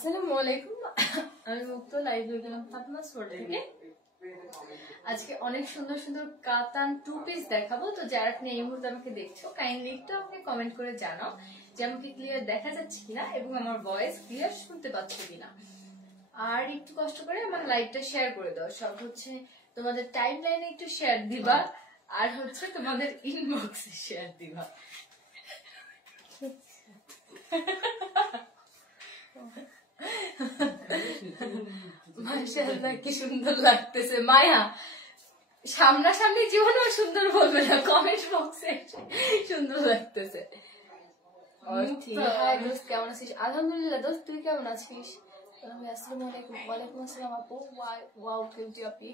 আসসালামু আলাইকুম, আমি মুক্ত লাইভ হয়ে গেলাম ফাতেমা স্টোর থেকে। আজকে অনেক সুন্দর সুন্দর কাতান টু পিস দেখাবো। তো যারা আপনি এই মুহূর্তে আমাকে দেখছো, কাইন্ডলি একটু আমাকে কমেন্ট করে জানাও যে আমাকে ক্লিয়ার দেখা যাচ্ছে কিনা এবং আমার ভয়েস ক্লিয়ার শুনতে পাচ্ছ কিনা। আর একটু কষ্ট করে আমার লাইভটা শেয়ার করে দাও। সব হচ্ছে তোমাদের টাইম লাইনে একটু শেয়ার দিবা, আর হচ্ছে তোমাদের ইনবক্সে শেয়ার দিবা। মাশাআল্লাহ, কি সুন্দর লাগতেছে। মায়া সামনাসামনি জীবনেও সুন্দর বলবে না, কমেন্ট বক্সে সুন্দর লাগতেছে। হাই দোস্ত, কেমন আছিস? আলহামদুলিল্লাহ দোস্ত, তুই কেমন আছিস? আসসালামু আলাইকুম। ওয়ালাইকুম আসসালাম আপু। Wow cutie Api,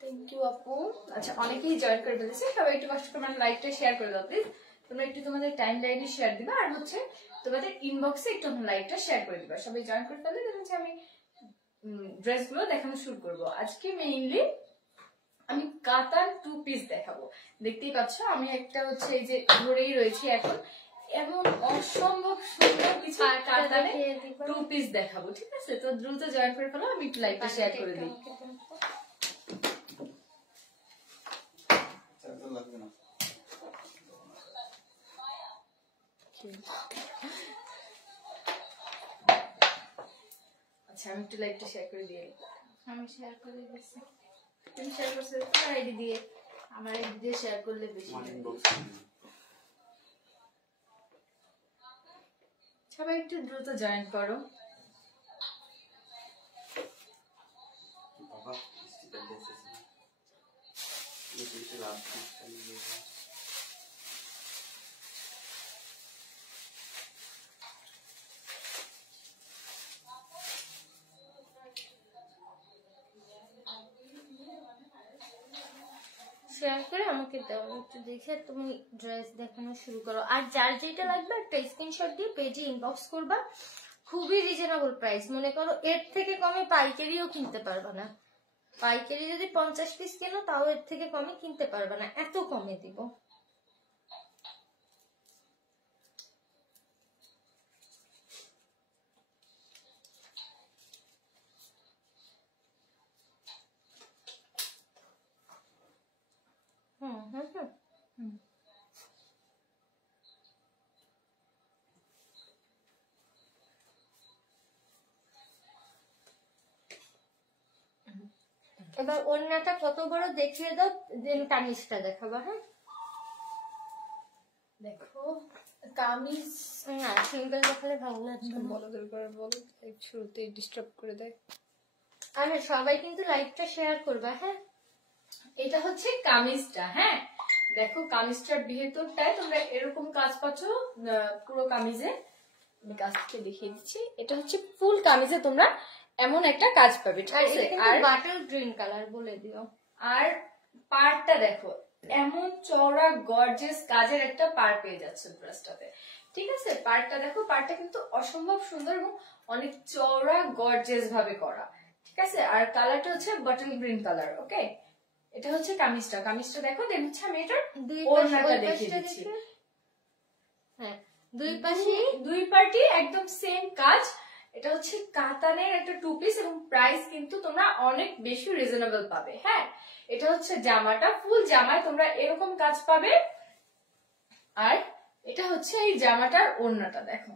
thank you আপু। আচ্ছা, অনেকেই জয়েন করে ফেলেছে, সবাই একটু কষ্ট করে লাইভটা শেয়ার করে দাও প্লিজ। তোমরা একটু তোমাদের টাইম লাইনে শেয়ার দিবা, আর হচ্ছে তোমাদের ইনবক্সে একটু লাইভটা শেয়ার করে দিবা। সবাই জয়েন করে ফেলে, দেখুন আমি ড্রেসগুলো দেখানো শুরু করব। আজকে মেইনলি আমি কাতান টু পিস দেখাবো। দেখতেই পাচ্ছ আমি একটা হচ্ছে এই যে ধরেই রয়েছি এখন, এমন অসম্ভব সুন্দর কিছু কাতানে টু পিস দেখাবো। ঠিক আছে, তো দ্রুত জয়েন করে ফেলো, আমি একটু লাইভটা শেয়ার করে দিই। আচ্ছা, আমি একটু লাইভটা শেয়ার করে দিয়ে। আমি শেয়ার করে দিচ্ছি। তুমি শেয়ার করছো তোমার আইডি দিয়ে? আমার আইডি দিয়ে শেয়ার করলে বেশি। সবাই একটু দ্রুত জয়েন করো। শেয়ার করে আমাকে দাও, একটু দেখে তুমি ড্রেস দেখানো শুরু করো। আর যার যেটা লাগবে একটা স্ক্রিনশট দিয়ে পেজে ইনবক্স করবা। খুবই রিজনেবল প্রাইস, মনে করো এর থেকে কমে পাইকারিও কিনতে পারবা না। পাইকারি যদি 50 পিস কেনো তাও এর থেকে কমে কিনতে পারবা না, এত কমে দিব। এবার ওড়নাটা কত বড় দেখিয়ে দাও, দেন কামিজটা দেখাবা। হ্যাঁ দেখো, কামিজ না সিঙ্গেল দেখালে ভালো লাগবে না। বলদের করে বল, শুরুতে ডিস্টার্ব করে দেয়। আর সবাই কিন্তু লাইভটা শেয়ার করবা। হ্যাঁ, এটা হচ্ছে কামিজটা। হ্যাঁ দেখো, কামিজটার ভেতরটায় তোমরা এরকম কাজ পাচ্ছ পুরো কামিজে। আমি কাজকে দেখিয়ে দিচ্ছি। এটা হচ্ছে ফুল কামিজে তোমরা এমন একটা কাজ পাবে। ঠিক আছে, আর বাটল গ্রিন কালার বলে দিও। আর পাড়টা দেখো, এমন চওড়া গর্জিয়াস কাজের একটা পাড় পেয়ে যাচ্ছে ড্রেসটাতে। ঠিক আছে, পাড়টা দেখো, পাড়টা কিন্তু অসম্ভব সুন্দর এবং অনেক চওড়া গর্জিয়াস ভাবে করা। ঠিক আছে, আর কালারটা হচ্ছে বাটল গ্রিন কালার। ওকে, এটা হচ্ছে কামিজটা। কামিজটা দেখো, দেন হচ্ছে আমি এটার ওড়নাটা দেখিয়ে দিচ্ছি। হ্যাঁ, দুই পার্টি একদম সেম কাজ। এটা হচ্ছে কাতানের একটা টু পিস এবং প্রাইস কিন্তু তোমরা অনেক বেশি রিজনেবল পাবে। হ্যাঁ, এটা হচ্ছে জামাটা, ফুল জামায় তোমরা এরকম কাজ পাবে। আর এটা হচ্ছে এই জামাটার ওড়নাটা। দেখো,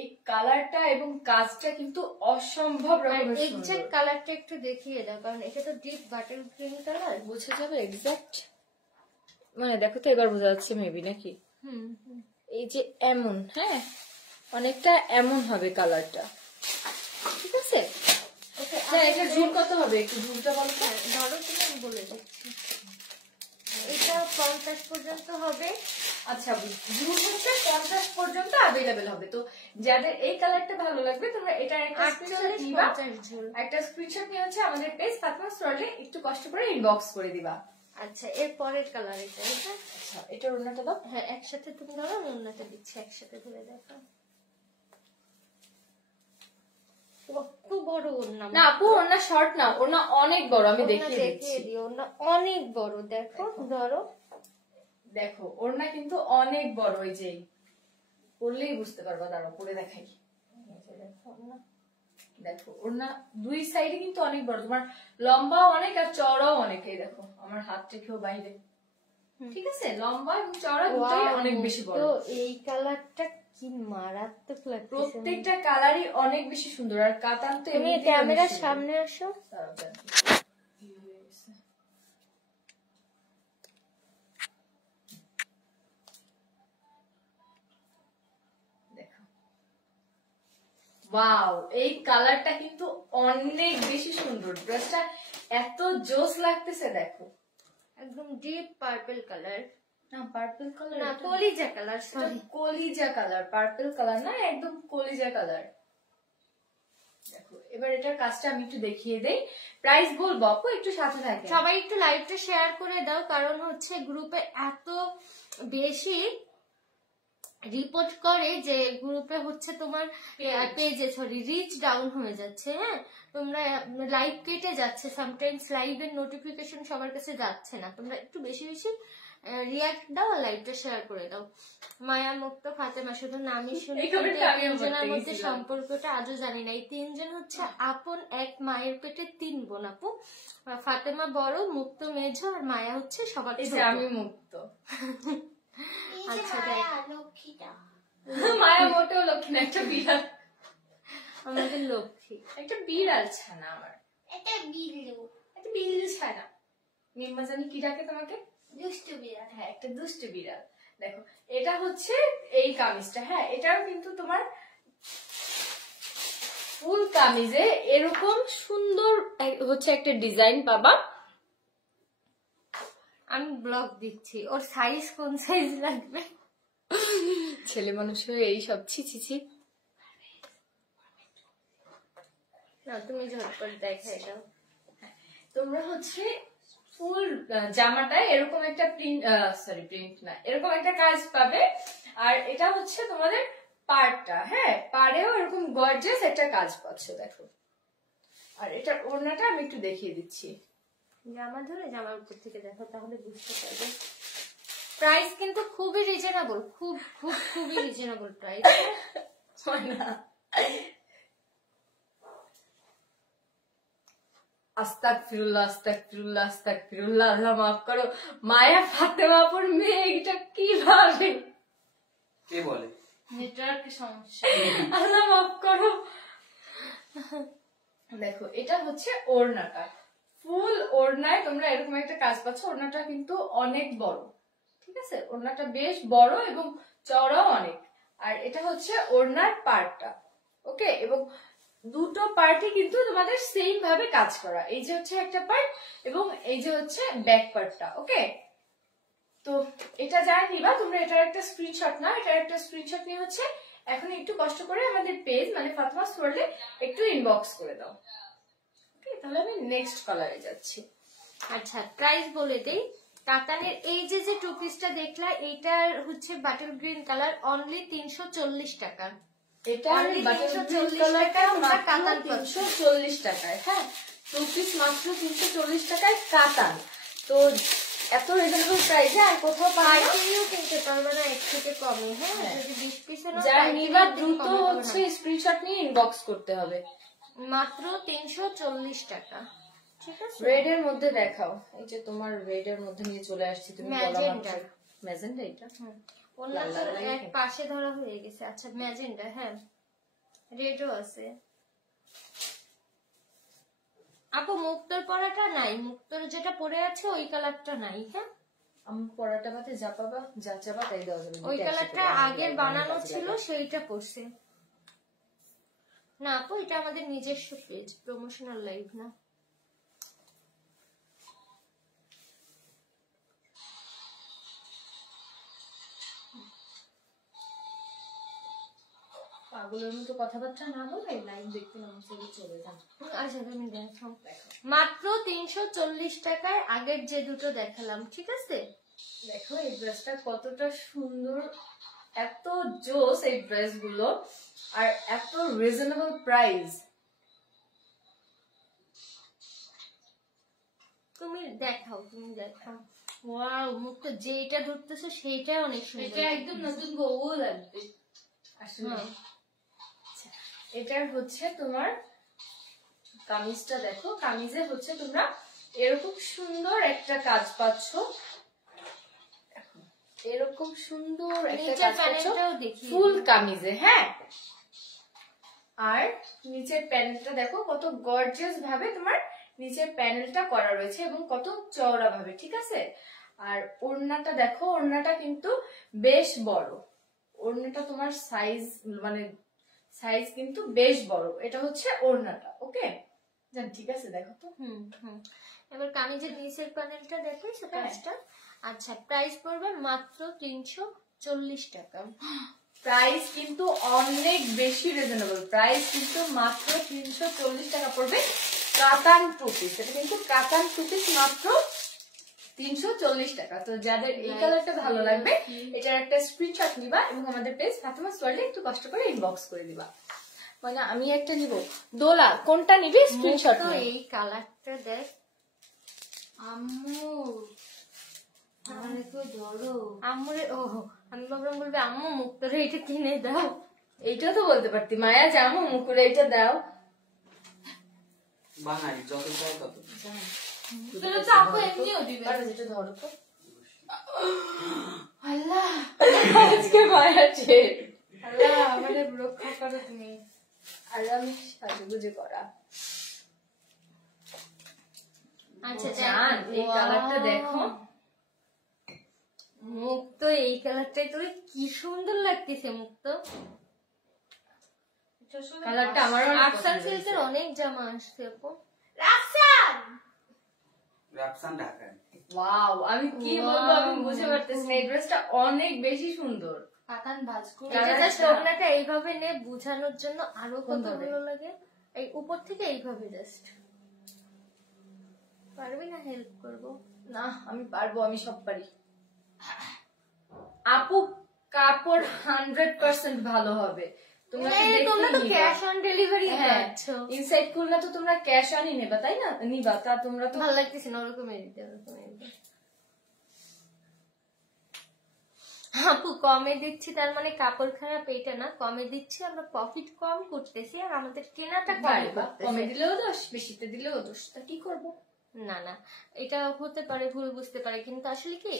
এই কালারটা এবং কাজটা কিন্তু অসম্ভব রকমের সুন্দর। এক্সাক্ট কালারটা একটু দেখিয়ে দাও, কারণ এটা তো ডিপ বাটল গ্রিন কালার, বোঝা যাবে এক্সাক্ট? মানে দেখো তো, এবার বোঝা যাচ্ছে মেবি নাকি? এই যে এমন, হ্যাঁ অনেকটা এমন হবে কালারটা। ঠিক আছে, এটা ঝুল কত হবে একটু ঝুলটা বলতো। ধরো তুমি, আমি বলে দিচ্ছি। এটা 50 পর্যন্ত হবে। আচ্ছা, ঝুল হচ্ছে 50 পর্যন্ত অ্যাভেলেবেল হবে। তো যাদের এই কালারটা ভালো লাগবে তোমরা এটা একটা স্ক্রিনশট দিবা। একটা স্ক্রিনশট নিয়ে হচ্ছে আমাদের পেজ ফাতেমা স্টোরে একটু কষ্ট করে ইনবক্স করে দিবা। আচ্ছা, এর পরের কালার এটা। আচ্ছা, এটার ওড়নাটা দাও। হ্যাঁ, একসাথে তুমি ধরো, আমি ওড়নাটা দিচ্ছি, একসাথে ধরে দেখো। কত বড় ওড়না! না আপু, ওড়না শর্ট না, ওড়না অনেক বড়। আমি দেখিয়ে দিই, ওড়না অনেক বড়। দেখো, ধরো, দেখো ওড়না কিন্তু অনেক বড়। এই যে পরলেই বুঝতে পারবা, দাঁড়াও পরে দেখাই। দেখো ওড়না দুই সাইডে কিন্তু অনেক বড়, তোমার লম্বাও অনেক আর চওড়াও অনেক। এই দেখো আমার হাত রেখেও বাইরে, ঠিক আছে, লম্বা এবং চওড়া দুটোই অনেক বেশি বড়। তো এই কালারটা কি মারাত্মক লাগছে, প্রত্যেকটা কালারই অনেক বেশি সুন্দর। আর কাতান তো তুমি ক্যামেরার সামনে আসো। ওয়াও, এই কালারটা কিন্তু অনেক বেশি সুন্দর, ড্রেসটা এত জোস লাগতেছে। দেখো একদম ডিপ পার্পল কালার, না পার্পল কালার না কলিজা কালার, সরি কলিজা কালার, পার্পল কালার না, একদম কলিজা কালার। দেখো এবার এটার কাজটা আমি একটু দেখিয়ে দেই, প্রাইস বলবো আপু, একটু সাথে থাকে। সবাই একটু লাইভটা শেয়ার করে দাও, কারণ হচ্ছে গ্রুপে এত বেশি রিপোর্ট করে যে গ্রুপে হচ্ছে তোমার পেজে সরি রিচ ডাউন হয়ে যাচ্ছে। হ্যাঁ, তোমরা লাইভ কেটে যাচ্ছে, সামটাইমস লাইভের নোটিফিকেশন সবার কাছে যাচ্ছে না। তোমরা একটু বেশি বেশি রিয়াক্ট দাও আর লাইভটা শেয়ার করে দাও। মায়া, মুক্ত, ফাতেমা শুধু নামই শুনি, তিনজনের মধ্যে সম্পর্কটা আজও জানি না। এই তিনজন হচ্ছে আপন এক মায়ের পেটে তিন বোন আপু। ফাতেমা বড়, মুক্ত মেঝো, আর মায়া হচ্ছে সবার ছোট। আমি মুক্ত। আচ্ছা মায়া মোটেও লক্ষ্মী না, একটা বিড়াল, আমাদের লক্ষ্মী একটা বিড়াল ছানা, আমার একটা বিল্লু, একটা বিল্লু ছানা। মিম্মা জানি কি ডাকে তোমাকে? দুষ্টু বিড়াল। হ্যাঁ, একটা দুষ্টু বিড়াল। দেখো এটা হচ্ছে এই কামিজটা, হ্যাঁ এটাও কিন্তু তোমার ফুল কামিজে এরকম সুন্দর হচ্ছে একটা ডিজাইন পাবা। আমি ব্লগ দিচ্ছি, ওর সাইজ কোন সাইজ লাগবে? ছেলে মানুষ হয়ে এই সব ছি ছি ছি। না তুমি ঝটপট দেখাই দাও। তোমরা হচ্ছে ফুল জামাটায় এরকম একটা প্রিন্ট না, এরকম একটা কাজ পাবে। আর এটা হচ্ছে তোমাদের পাড়টা, হ্যাঁ পাড়েও এরকম গর্জিয়াস একটা কাজ পাচ্ছ। দেখো আর এটার ওড়নাটা আমি একটু দেখিয়ে দিচ্ছি। জামা ধরে জামার উপর থেকে দেখো, তাহলে বুঝতে পারবে। প্রাইস কিন্তু খুবই রিজনেবল, খুবই রিজনেবল প্রাইস। আস্তাগফিরুল্লাহ আস্তাগফিরুল্লাহ আস্তাগফিরুল্লাহ, আল্লাহ মাফ করো। মায়া ফাতেমা আপুর মেয়ে এটা কিভাবে কে বলে? নেটওয়ার্ক সমস্যা, আল্লাহ মাফ করো। দেখো এটা হচ্ছে ওড়নাটা, ফুল ওড়নায় তোমরা এরকম একটা কাজ পাচ্ছ। ওড়নাটা কিন্তু অনেক বড়, ঠিক আছে, ওড়নাটা বেশ বড় এবং চওড়াও অনেক। আর এটা হচ্ছে ওড়নার পার্টটা, ওকে, এবং দুটো পার্টই কিন্তু তোমাদের সেম ভাবে কাজ করা। এই যে হচ্ছে একটা পার্ট এবং এই যে হচ্ছে ব্যাক পার্টটা, ওকে। তো এটা যারা নিবা তোমরা এটার একটা স্ক্রিনশট নাও, এটার একটা স্ক্রিনশট নিয়ে হচ্ছে এখন একটু কষ্ট করে আমাদের পেজ মানে ফাতেমা স্টোরলে একটু ইনবক্স করে দাও, ওকে। তাহলে আমি নেক্সট কালারে যাচ্ছি। আচ্ছা প্রাইস বলে দেই। কাতানের এই যে টু পিসটা দেখলা, এইটার হচ্ছে বাটল গ্রিন কালার, অনলি 340 টাকা। এটা বাটল গ্রিন কালারটা মাত্র 340 টাকায়, হ্যাঁ টু পিস মাত্র 340 টাকায় কাতান। তো এত রিজনেবল প্রাইসে আর কোথাও পাওয়া কিনতে পারবে না এর থেকে কমে। হ্যাঁ, যদি 20 পিসের যারা নিবা দ্রুত হচ্ছে স্ক্রিনশট নিয়ে ইনবক্স করতে হবে। মাত্র 340 টাকা, ঠিক আছে। রেড এর মধ্যে দেখাও, এই যে তোমার রেড এর মধ্যে নিয়ে চলে আসছি তুমি। ম্যাজেন্ডা, ম্যাজেন্ডা এটা ওনাটা এক পাশে ধরা হয়ে গেছে। আচ্ছা ম্যাজেন্ডা, হ্যাঁ রেডও আছে। আপু মুক্তর পরাটা নাই, মুক্তর যেটা পরে আছে ওই কালারটা নাই। হ্যাঁ আমি পরাটা বাদে যা পাবা যা চাবা তাই দেওয়া যাবে। ওই কালারটা আগের বানানো ছিল সেইটা পরছে না আপু। এটা আমাদের নিজস্ব পেজ, প্রমোশনাল লাইভ না। পাগলের মতো কথাবার্তা না বলে লাইভ দেখতে নামছে চলে যান। আচ্ছা তুমি দেখো, মাত্র 340 টাকায় আগের যে দুটো দেখালাম, ঠিক আছে। দেখো এই ড্রেসটা কতটা সুন্দর, এত জোস এই ড্রেস গুলো, আর এত রিজনেবল প্রাইস। তুমি দেখাও, তুমি দেখাও। ওয়াও, মুখ তো যেটা ধরতেছো সেইটা অনেক সুন্দর। এটা একদম নতুন বউ লাগবে। আসলে আচ্ছা, এটার হচ্ছে তোমার কামিজটা দেখো, কামিজে হচ্ছে তোমরা এরকম সুন্দর একটা কাজ পাচ্ছ, এরকম সুন্দর একটা নিচের কাজ পাচ্ছ প্যানেলটাও দেখি ফুল কামিজে। হ্যাঁ, আর নিচের প্যানেলটা দেখো কত গর্জিয়াস ভাবে তোমার নিচের প্যানেলটা করা রয়েছে এবং কত চওড়া ভাবে, ঠিক আছে। আর ওড়নাটা দেখো, ওড়নাটা কিন্তু বেশ বড়, ওড়নাটা তোমার সাইজ মানে সাইজ কিন্তু বেশ বড়, এটা হচ্ছে ওড়নাটা। ওকে জান, ঠিক আছে, দেখো তো। এবার কামিজের নিচের প্যানেলটা দেখো হ্যাঁ। কাজটা। আচ্ছা, প্রাইস পড়বে মাত্র 340 টাকা। প্রাইস কিন্তু অনেক বেশি রিজনেবল, প্রাইস কিন্তু মাত্র 340 টাকা পড়বে। কাতান টু পিস, এটা কিন্তু কাতান টু পিস, মাত্র 340 টাকা। তো যাদের এই কালারটা ভালো লাগবে, এটার একটা স্ক্রিনশট নিবা এবং আমাদের পেজ ফাতেমাস ওয়ার্ল্ডে একটু কষ্ট করে ইনবক্স করে দিবা। মানে আমি একটা নিব, দোলা কোনটা নিবি স্ক্রিনশট তো নে। এই কালারটা দেখ আম্মু, আমার একটু ধরো আম্মুরে। ও আমি ভাবলাম বলবে আম্মু মুখ করে এটা কিনে দাও। এইটা তো বলতে পারতি মায়া, জামু মুকুরে এটা দাও। বাঙালি যত চাই তত। তাহলে তো আপু এমনিও দিবে। আরে যেটা ধরো তো। আল্লাহ, আজকে মায়াছে। আল্লাহ আমারে রক্ষা করো তুমি। আর আমি সাজুগুজু করা। আচ্ছা জান, এই কালারটা দেখো, মুখ তো এই কালারটাই তোর কি সুন্দর লাগতেছে। মুখ তো কালারটা আমারও অনেক আফসান পছন্দ সিল্কের হয়েছে। অনেক জামা আসছে আপু। রাফসান ঢাকায়। ওয়াও, আমি কি বলবো আমি বুঝে পারতেছি না, এই ড্রেসটা অনেক বেশি সুন্দর। পাতান ভাজ করে কালারটা- এটা জাস্ট ওড়নাটা এইভাবে নে বুঝানোর জন্য আরো কত কোনভাবে? ভালো লাগে। এই উপর থেকে এইভাবে জাস্ট পারবি না? হেল্প করবো। না আমি পারবো, আমি সব পারি। আপু কাপড় 100% ভালো হবে, তোমরা কি এই, তোমরা তো দেখতেই ক্যাশ নিবা। অন ডেলিভারি হ্যাঁ, পাচ্ছ। ইনসাইড খুললে তো তোমরা ক্যাশ অনই নেবা, তাই না? নিবা, তা তোমরা তো ভালো লাগতেছে না, ওরকমই দিতে, ওরকমই দিতে। আপু কমে দিচ্ছি তার মানে কাপড় খারাপ এটা না, কমে দিচ্ছি আমরা প্রফিট কম করতেছি আর আমাদের কেনাটা কমে করতেছি। কমে দিলেও দোষ, বেশিতে দিলেও দোষ, তা কি করবো? না না, এটা হতে পারে, ভুল বুঝতে পারে, কিন্তু আসলে কি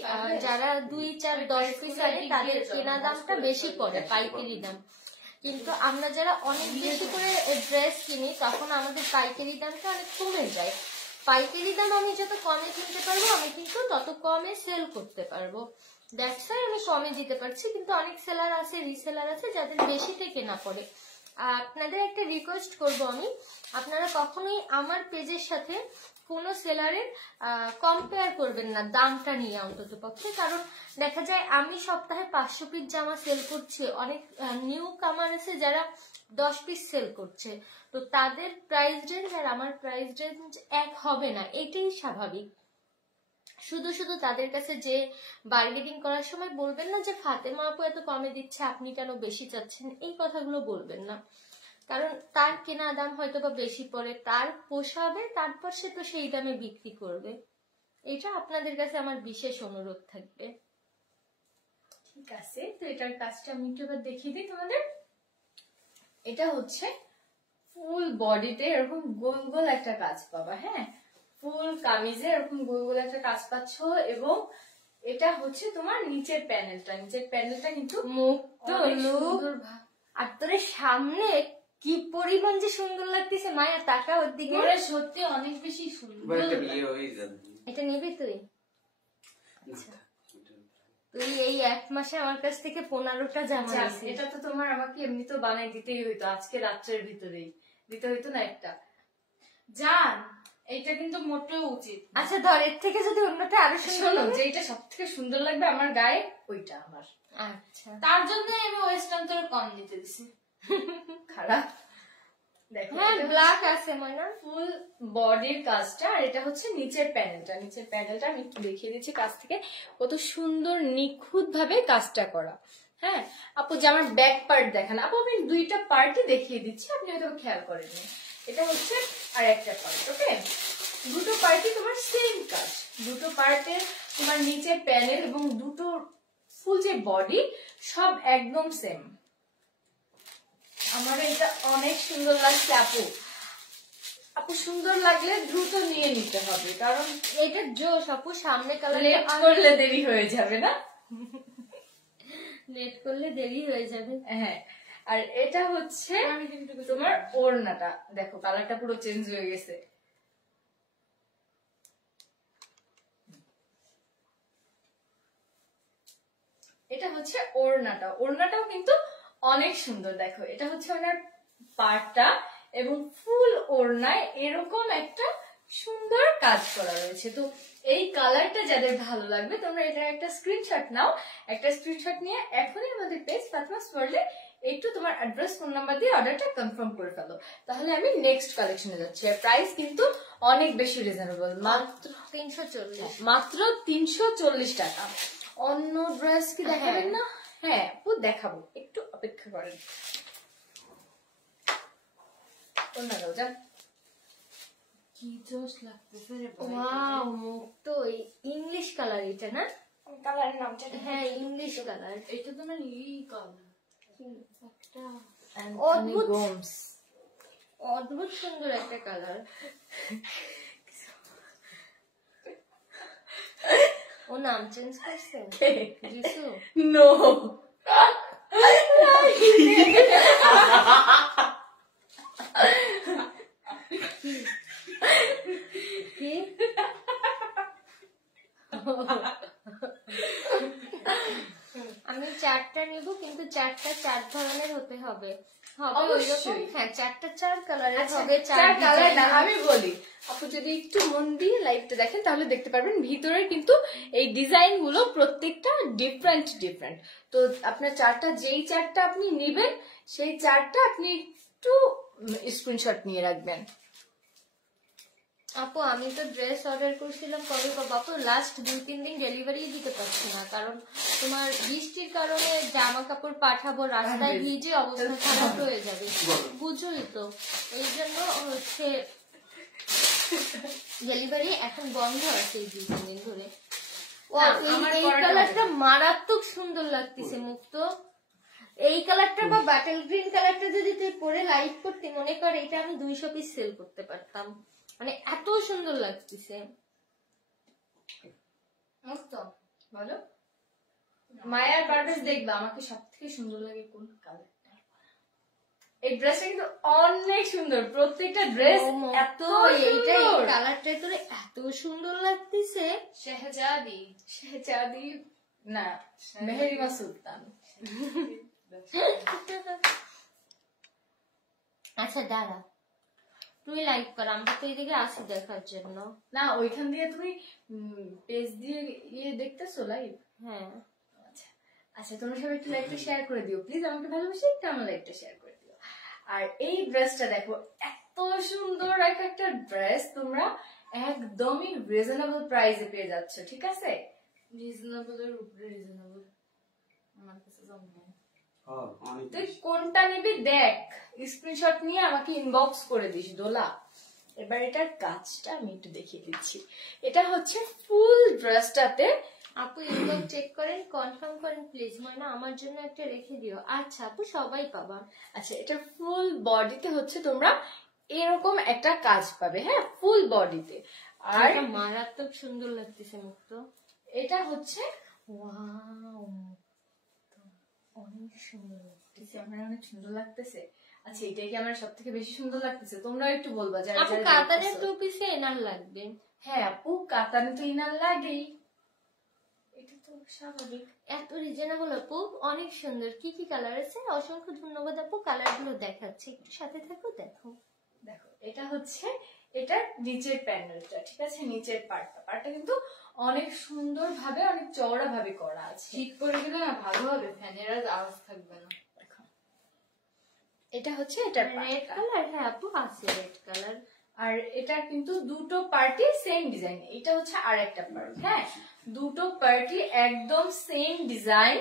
যারা 2, 4, 10 পিস আনে তাদের কেনা দামটা বেশি পড়ে, পাইকারি দাম। কিন্তু আমরা যারা অনেক বেশি করে ড্রেস কিনি তখন আমাদের পাইকারি দামটা অনেক কমে যায়। পাইকারি দাম আমি যত কমে কিনতে পারবো আমি কিন্তু তত কমে সেল করতে পারবো। দ্যাটস ওয়াই আমি কমে দিতে পারছি। কিন্তু অনেক সেলার আছে, রিসেলার আছে যাদের বেশিতে কেনা পড়ে। আপনাদের একটা রিকোয়েস্ট করব আমি, আপনারা কখনোই আমার পেজের সাথে কোনো সেলারের কম্পেয়ার করবেন না দামটা নিয়ে অন্তত পক্ষে। কারণ দেখা যায় আমি সপ্তাহে 500 পিস জামা সেল করছি, অনেক নিউ কামার আছে যারা 10 পিস সেল করছে, তো তাদের প্রাইস রেঞ্জ আর আমার প্রাইস রেঞ্জ এক হবে না, এটাই স্বাভাবিক। শুধু শুধু তাদের কাছে যে বার্গেনিং করার সময় বলবেন না যে ফাতেমা আপু এত কমে দিচ্ছে আপনি কেন বেশি চাচ্ছেন, এই কথাগুলো বলবেন না। কারণ তার কেনা দাম হয়তো বা বেশি পড়ে, তার পোষাবে, তারপর সে তো সেই দামে বিক্রি করবে। এটা আপনাদের কাছে আমার বিশেষ অনুরোধ থাকবে। ঠিক আছে, তো এটার কাজটা আমি একটু এবার দেখিয়ে দিই তোমাদের। এটা হচ্ছে ফুল বডিতে এরকম গোল গোল একটা কাজ পাবা। হ্যাঁ, ফুল কামিজে এরকম গোল গোল একটা কাজ পাচ্ছ এবং এটা হচ্ছে তোমার নিচের প্যানেলটা, নিচের প্যানেলটা কিন্তু মুখ তো অনেক লুক, সুন্দর আর তোর সামনে কি পরিমাণ যে সুন্দর লাগতেছে, মায়া টাকা ওর দিকে। ওরে সত্যি অনেক বেশি সুন্দর। এবার একটা বিয়ে হয়ে যাবে। এটা নিবি তুই? তুই এই 1 মাসে আমার কাছ থেকে 15টা জামা আচ্ছা, নিছিস। এটা তো তোমার আমাকে এমনি তো বানাই দিতেই হইতো, আজকে রাত্রের ভিতরেই দিতে হইতো না একটা। জান, এটা কিন্তু মোটেও উচিত না। আচ্ছা ধর, এর থেকে যদি অন্যটা আরো সুন্দর শোনো, লাগে। যেটা সব থেকে সুন্দর লাগবে আমার গায়ে ওইটা আমার। আচ্ছা, তার জন্য আমি ওয়েস্টার্ন তোর কম নিতে দিছি। খারাপ। দেখো, হ্যাঁ ব্ল্যাক আছে ময়না। ফুল বডির কাজটা, আর এটা হচ্ছে নিচের প্যানেলটা। নিচের প্যানেলটা আমি একটু দেখিয়ে দিচ্ছি কাজ থেকে, কত সুন্দর নিখুঁত ভাবে কাজটা করা। হ্যাঁ আপু, যে আমার ব্যাক পার্ট দেখান আপু, আমি দুইটা পার্টই দেখিয়ে দিচ্ছি, আপনি হয়তো খেয়াল করেননি। এটা হচ্ছে আর একটা পার্ট। ওকে, দুটো পার্টই তোমার সেম কাজ, দুটো পার্টে তোমার নিচের প্যানেল এবং দুটো ফুল যে বডি সব একদম সেম। আমার এটা অনেক সুন্দর লাগছে আপু। আপু সুন্দর লাগলে দ্রুত নিয়ে নিতে হবে, কারণ এটা জোশ আপু, সামনে কালার লেট করলে দেরি হয়ে যাবে না? লেট করলে দেরি হয়ে যাবে। হ্যাঁ, আর এটা হচ্ছে তোমার ওড়নাটা, দেখো কালারটা পুরো চেঞ্জ হয়ে গেছে। এটা হচ্ছে ওড়নাটা, ওড়নাটাও কিন্তু অনেক সুন্দর। দেখো এটা হচ্ছে ওনার পাড়টা এবং ফুল ওড়নায় এরকম একটা সুন্দর কাজ করা রয়েছে। তো এই কালারটা যাদের ভালো লাগবে তোমরা এটা একটা স্ক্রিনশট নাও, একটা স্ক্রিনশট নিয়ে এখনই আমাদের পেজ ফাতিমাস ওয়ার্ল্ডে একটু তোমার অ্যাড্রেস ফোন নাম্বার দিয়ে অর্ডারটা কনফার্ম করে ফেলো, তাহলে আমি নেক্সট কালেকশনে যাচ্ছি। আর প্রাইস কিন্তু অনেক বেশি রিজনেবল, মাত্র 340। মাত্র 340 টাকা। অন্য ড্রেস কি দেখাবেন না? হ্যাঁ আপু দেখাবো, একটু অপেক্ষা করেন। কোনটা দাও যান। কি জোশ লাগতেছে রে ভাই। ওয়াও, মুক্ত ইংলিশ কালার এটা না? কালারের নামটা হ্যাঁ ইংলিশ কালার। এটা তো মানে এই কালার একটা অদ্ভুত গোমস, অদ্ভুত সুন্দর একটা কালার। ও নাম চেঞ্জ করছে জিসু? নো কি? আমি 4টা নিব, কিন্তু 4টা 4 ধরনের হতে হবে। হবে অবশ্যই। ওইরকম, হ্যাঁ 4টা 4 কালারের আচ্ছা, হবে। চার কালার না, আমি বলি আপু যদি একটু মন দিয়ে লাইভটা দেখেন তাহলে দেখতে পারবেন ভিতরে কিন্তু এই ডিজাইন গুলো প্রত্যেকটা ডিফারেন্ট ডিফারেন্ট। তো আপনার চারটা, যেই চারটা আপনি নেবেন সেই চারটা আপনি একটু স্ক্রিনশট নিয়ে রাখবেন। আপু আমি তো ড্রেস অর্ডার করছিলাম কবে পাবো? আপু লাস্ট 2-3 দিন ডেলিভারি দিতে পারছি না, কারণ তোমার বৃষ্টির কারণে জামা কাপড় পাঠাবো, রাস্তায় ভিজে অবস্থা খারাপ হয়ে যাবে, বুঝোই তো। এই জন্য হচ্ছে ডেলিভারি এখন বন্ধ আছে এই 2-3 দিন ধরে। ও এই কালারটা মারাত্মক সুন্দর লাগতেছে মুক্ত। এই কালারটা বা ব্যাটেল গ্রিন কালারটা যদি তুই পরে লাইভ করতে, মনে কর এটা আমি 200 পিস সেল করতে পারতাম, মানে এত সুন্দর লাগতেছে। বলো মায়ার পারভেজ দেখবা আমাকে সব থেকে সুন্দর লাগে কোন কালারটা। এই ড্রেসটা কিন্তু অনেক সুন্দর, প্রত্যেকটা ড্রেস এত এইটা এই সুন্দর। কালারটা তোরে এত সুন্দর লাগতেছে। শেহজাদি শেহজাদি না, মেহেরিমা সুলতান। আচ্ছা দাঁড়া, তুই লাইক কর, আমরা তো এদিকে আসি দেখার জন্য। না ওইখান দিয়ে তুমি পেজ দিয়ে ইয়ে দেখতেছো লাইভ? হ্যাঁ আচ্ছা আচ্ছা, তোমরা সবাই একটু লাইকটা শেয়ার করে দিও প্লিজ, আমাকে ভালোবেসে একটু আমার লাইকটা শেয়ার করে দিও। আর এই ড্রেসটা দেখো, এত সুন্দর একটা ড্রেস, তোমরা একদমই রিজনেবল প্রাইসে পেয়ে যাচ্ছ, ঠিক আছে? রিজনেবলের উপরে রিজনেবল আমার কাছে জমে। অনেক তুই কোনটা নিবি দেখ, স্ক্রিনশট নিয়ে আমাকে ইনবক্স করে দিস দোলা। এবার এটার কাজটা আমি একটু দেখিয়ে দিচ্ছি। এটা হচ্ছে ফুল ড্রেসটাতে। আপু ইনবক্স চেক করেন, কনফার্ম করেন প্লিজ, মানে আমার জন্য একটা রেখে দিও। আচ্ছা আপু সবাই পাবা। আচ্ছা, এটা ফুল বডিতে হচ্ছে তোমরা এরকম একটা কাজ পাবে, হ্যাঁ ফুল বডিতে। আর এটা মারাত্মক সুন্দর লাগতেছে মুক্ত। এটা হচ্ছে ওয়াও, অনেক সুন্দর লাগতেছে। আমার অনেক সুন্দর লাগতেছে। আচ্ছা এটা কি আমার সব থেকে বেশি সুন্দর লাগতেছে? তোমরা একটু বলবা যারা আপু যারা কাতানের দেখতেছো। 2 পিসে এনার লাগবে। হ্যাঁ আপু কাতানে তো ইনার লাগেই, এটা তো স্বাভাবিক। এত রিজনেবল আপু, অনেক সুন্দর। কি কি কালার আছে? অসংখ্য ধন্যবাদ আপু, কালার গুলো দেখাচ্ছি, একটু সাথে থাকো দেখো। দেখো এটা হচ্ছে এটার নিচের প্যানেলটা, ঠিক আছে? নিচের পার্টটা কিন্তু অনেক সুন্দর ভাবে, অনেক চওড়া ভাবে করা আছে। শীত পড়ে গেলে না ভালো হবে, ফ্যানের আর আওয়াজ থাকবে না। দেখো এটা হচ্ছে এটার রেড পার্টটা। কালার, হ্যাঁ আপু আছে রেড কালার। আর এটা কিন্তু দুটো পার্টি সেম ডিজাইন, এটা হচ্ছে আর একটা পার্ট। হ্যাঁ দুটো পার্টি একদম সেম ডিজাইন।